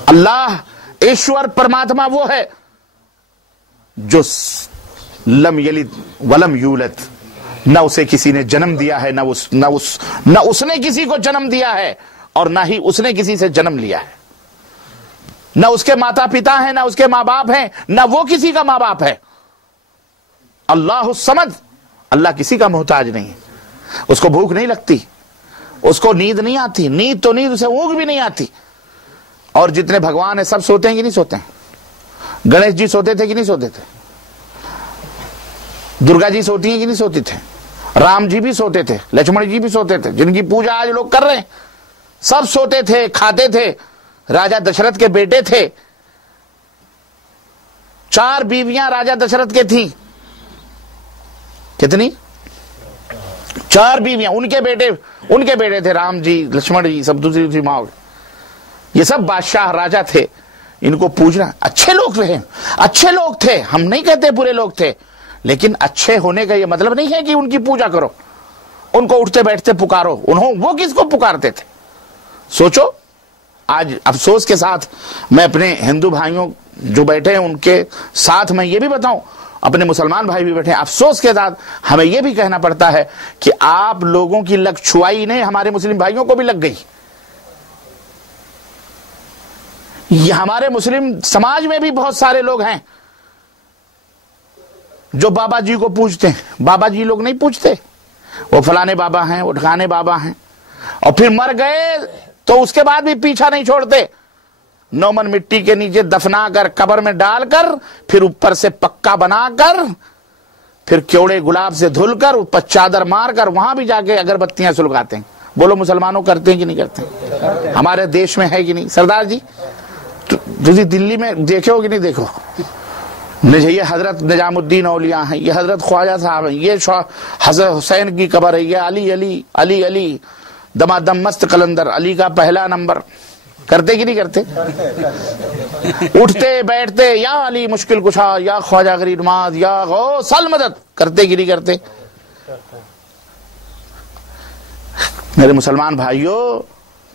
اللہ ایشور پرماتما وہ ہے جو لم یلد ولم یولد، نہ اسے کسی نے جنم دیا ہے، نہ اس نے کسی کو جنم دیا ہے، اور نہ ہی اس نے کسی سے جنم لیا ہے۔ نہ اس کے ماتا پتا ہیں، نہ اس کے ماں باپ ہیں، نہ وہ کسی کا ماں باپ ہے۔ اللہ الصمد، اللہ کسی کا محتاج نہیں ہے، اس کو بھوک نہیں لگتی، اس کو نیند نہیں آتی، نیند تو نیند، اسے اونگ بھی نہیں آتی۔ اور جتنے بھگوان ہیں سب سوتے ہیں کہ نہیں سوتے ہیں؟ گنیش جی سوتے تھے کہ نہیں سوتے تھے؟ درگا جی سوتی ہیں کہ نہیں سوتی تھے؟ رام جی بھی سوتے تھے, لکشمن جی بھی سوتے تھے, جن کی پوجا آج لوگ کر رہے ہیں, سب سوتے تھے, کھاتے تھے. راجا دشرتھ کے بیٹے تھے, 4 بیویاں راجا دشرتھ کے تھیں. کتنی؟ 4 بیویاں. ان کے بیٹے تھے رام جی, لکشمن جی, سب دوسری ماں. یہ سب بادشاہ راجا تھے. ان کو پوجنا, اچھے لوگ رہے, اچھے لوگ تھے, ہم نہیں کہتے برے لوگ تھے, لیکن اچھے ہونے کا یہ مطلب نہیں ہے کہ ان کی پوجا کرو, ان کو اٹھتے بیٹھتے پکارو. وہ کس کو پکارتے تھے سوچو. آج افسوس کے ساتھ میں اپنے ہندو بھائیوں جو بیٹھے ہیں ان کے ساتھ میں یہ بھی بتاؤں, اپنے مسلمان بھائی بھی بیٹھے ہیں, افسوس کے ساتھ ہمیں یہ بھی کہنا پڑتا ہے کہ آپ لوگوں کی لگ چھوائی نہیں, ہمارے مسلم بھائیوں کو بھی لگ گئی. یہ ہمارے مسلم سماج میں بھی بہت سارے لوگ ہیں جو بابا جی کو پوجتے ہیں. بابا جی لوگ نہیں پوجتے, وہ فلانے بابا ہیں, وہ ٹھکانے بابا ہیں, اور پھر مر گئے تو اس کے بعد بھی پیچھا نہیں چھوڑتے. 9 من مٹی کے نیچے دفنا کر, قبر میں ڈال کر, پھر اوپر سے پکا بنا کر, پھر کیوڑے گلاب سے دھل کر, اوپر چادر مار کر, وہاں بھی جا کے اگربتیاں سلگاتے ہیں. بولو مسلمانوں کرتے ہیں کہ نہیں کرتے؟ ہمارے دیش میں ہے کہ نہیں؟ سردار جی تجھے دلی میں دیکھے ہو کہ نہیں دیکھو, یہ حضرت نظام الدین اولیاء ہیں, یہ حضرت خواجہ صاحب ہیں, یہ حضرت حسین کی قبر ہے, یہ علی علی علی علی دمادم مست قلندر, علی کا پہلا نمبر. کرتے کہ نہیں کرتے؟ اٹھتے بیٹھتے یا علی مشکل کشا, یا خواجہ غریب نواز, یا غوث المدد. کرتے کہ نہیں کرتے؟ میرے مسلمان بھائیوں,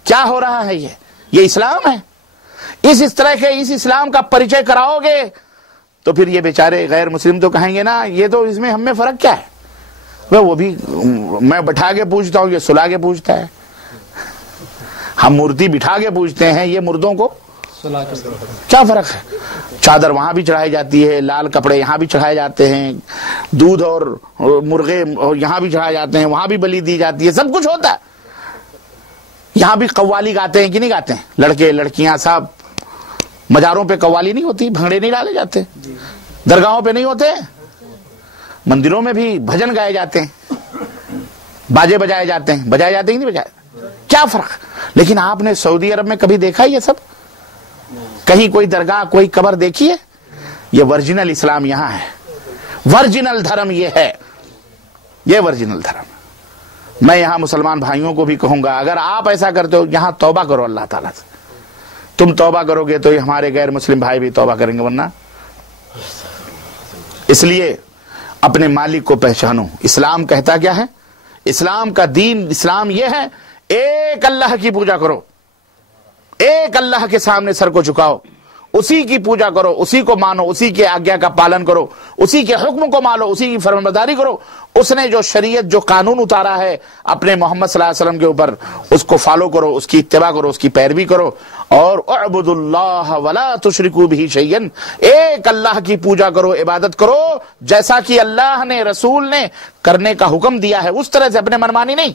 کیا ہو رہا ہے؟ یہ اسلام ہے. اس طرح کے اس اسلام کا پریچے کراؤ گے تو پھر یہ بیچارے غیر مسلم تو کہیں گے نا یہ تو اس میں ہم میں فرق کیا ہے, وہ بھی میں بٹھا کے پوچھتا ہوں, یہ سلا کے پوچھتا ہے. ہم مورتی بٹھا کے پوچھتے ہیں, یہ مردوں کو کیا فرق ہے؟ چادر وہاں بھی چڑھائی جاتی ہے, لال کپڑے یہاں بھی چڑھائے جاتے ہیں, دودھ اور مرغے یہاں بھی چڑھائے جاتے ہیں, وہاں بھی بلی دی جاتی ہے, سب کچھ ہوتا ہے. یہاں بھی قوالی گاتے ہیں کہ نہیں گاتے ہیں؟ لڑکے لڑکیاں سب. مزاروں پہ قوالی نہیں ہوتی, بھنگڑے نہیں ڈالے جاتے, درگاہوں پہ نہیں ہوتے, مندروں میں بھی بھجن گائے جاتے ہیں, باجے بجائے جاتے ہیں. بجائے جاتے ہیں کہ نہیں بجائے؟ کیا فرق؟ لیکن آپ نے سعودی عرب میں کبھی دیکھا یہ سب؟ کہیں کوئی درگاہ, کوئی قبر دیکھی ہے؟ یہ ورجنل اسلام یہاں ہے, ورجنل دھرم یہ ہے, یہ ورجنل دھرم. میں یہاں مسلمان بھائیوں کو بھی کہوں گا, اگر آپ ایسا کرتے ہو یہاں توبہ کرو اللہ تعالیٰ سے. تم توبہ کرو گے تو ہمارے غیر مسلم بھائی بھی توبہ کریں گے, ورنہ. اس لیے اپنے مالک کو پہچانو. اسلام کہتا کیا ہے؟ اسلام کا دین, اسلام یہ ہے ایک اللہ کی پوجا کرو, ایک اللہ کے سامنے سر کو جھکاؤ, اسی کی پوجا کرو, اسی کو مانو, اسی کے آگیا کا پالن کرو, اسی کے حکم کو مانو, اسی کی فرمانبرداری کرو. اس نے جو شریعت, جو قانون اتارا ہے اپنے محمد صلی اللہ علیہ وسلم کے اوپر, اس کو فالو کرو, اس کی اتباع کرو, اس کی پیروی کرو. اور اعبدوا اللہ ولا تشرکوا بہ شیئا, ایک اللہ کی پوجا کرو, عبادت کرو جیسا کہ اللہ نے, رسول نے کرنے کا حکم دیا ہے, اس طرح سے, اپنے منمانی نہیں.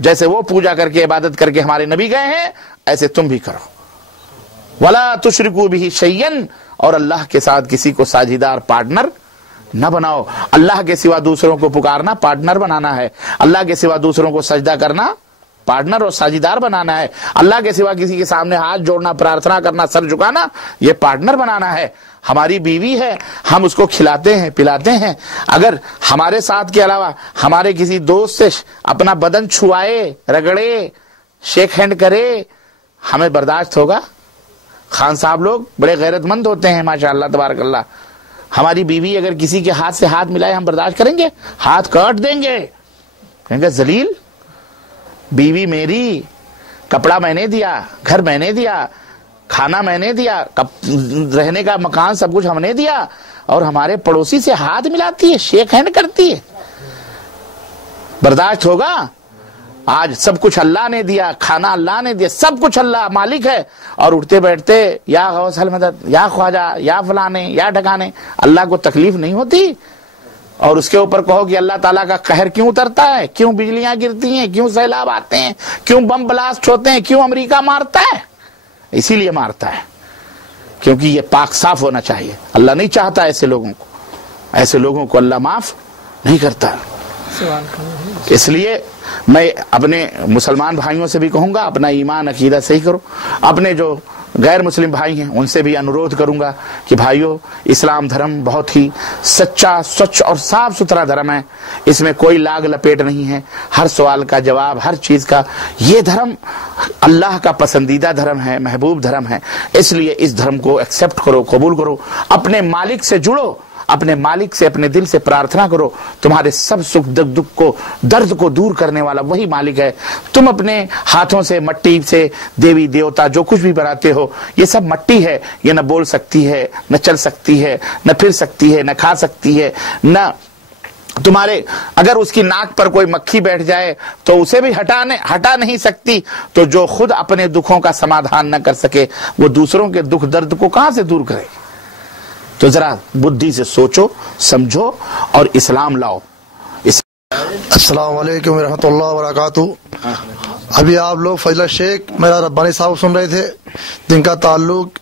جیسے وہ پوجا کر کے, عبادت کر کے ہمارے نبی گئے ہیں, ایسے تم بھی کرو. ولا تشرکوا بہ شیئا, اور اللہ کے ساتھ کسی کو ساجھیدار, پارٹنر نہ بناؤ. اللہ کے سوا دوسروں کو پکارنا پارٹنر بنانا ہے, اللہ کے سوا دوسروں کو سجدہ کرنا پارٹنر اور ساجھیدار بنانا ہے, اللہ کے سوا کسی کے سامنے ہاتھ جوڑنا, پرارتھنا کرنا, سر جھکانا, یہ پارٹنر بنانا ہے. ہماری بیوی ہے, ہم اس کو کھلاتے ہیں پلاتے ہیں, اگر ہمارے ساتھ کے علاوہ ہمارے کسی دوست سے اپنا بدن چھوائے, رگڑے, شیک ہینڈ کرے, ہمیں برداشت ہوگا؟ خان صاحب لوگ بڑے غیرت مند ہوتے ہیں ماشاءاللہ تبارک اللہ. ہماری بیوی اگر کسی کے ہاتھ سے ہاتھ ملائے, ہم برداشت کریں گے؟ ہاتھ کاٹ دیں گے, کہیں گے ذلیل, بیوی میری, کپڑا میں نے دیا, گھر میں نے دیا, کھانا میں نے دیا, رہنے کا مکان سب کچھ ہم نے دیا, اور ہمارے پڑوسی سے ہاتھ ملاتی ہے, شیک ہینڈ کرتی ہے. برداشت ہوگا؟ آج سب کچھ اللہ نے دیا, کھانا اللہ نے دیا, سب کچھ اللہ مالک ہے, اور اٹھتے بیٹھتے یا غوث المدد, یا خواجہ, یا فلانے, یا ڈھکانے. اللہ کو تکلیف نہیں ہوتی؟ اور اس کے اوپر کہو کہ اللہ تعالیٰ کا قہر کیوں اترتا ہے, کیوں بجلیاں گرتی ہیں, کیوں سیلاب آتے ہیں, کیوں بم بلاسٹ ہوتے ہیں, کیوں امریکہ مارتا ہے؟ اسی لیے مارتا ہے کیونکہ یہ پاک صاف ہونا چاہیے. اللہ نہیں چاہتا ایسے لوگوں کو, ایسے لوگوں کو اللہ معاف نہیں کرتا. اس لیے میں اپنے مسلمان بھائیوں سے بھی کہوں گا اپنا ایمان عقیدہ صحیح کرو. اپنے جو غیر مسلم بھائی ہیں ان سے بھی انورودھ کروں گا کہ بھائیو اسلام دھرم بہت ہی سچا سچ اور صاف ستھرا دھرم ہے. اس میں کوئی لاگ لپیٹ نہیں ہے. ہر سوال کا جواب ہر چیز کا. یہ دھرم اللہ کا پسندیدہ دھرم ہے, محبوب دھرم ہے. اس لیے اس دھرم کو ایکسپٹ کرو, قبول کرو. اپنے مالک سے جڑو, اپنے مالک سے اپنے دل سے پرارتھنا کرو. تمہارے سب سکھ دکھ کو درد کو دور کرنے والا وہی مالک ہے. تم اپنے ہاتھوں سے مٹی سے دیوی دیوتا جو کچھ بھی بناتے ہو یہ سب مٹی ہے. یہ نہ بول سکتی ہے, نہ چل سکتی ہے, نہ پھر سکتی ہے, نہ کھا سکتی ہے, نہ تمہارے اگر اس کی ناک پر کوئی مکھی بیٹھ جائے تو اسے بھی ہٹا نہیں سکتی. تو جو خود اپنے دکھوں کا سمادھان نہ کر سکے وہ دوسروں کے دکھ درد کو کہاں سے دور کرے. تو ذرا بدھی سے سوچو سمجھو اور اسلام لاؤ. السلام علیکم ورحمۃ اللہ وبرکاتہ. ابھی آپ لوگ فضل شیخ میرا ربانی صاحب سن رہے تھے جن کا تعلق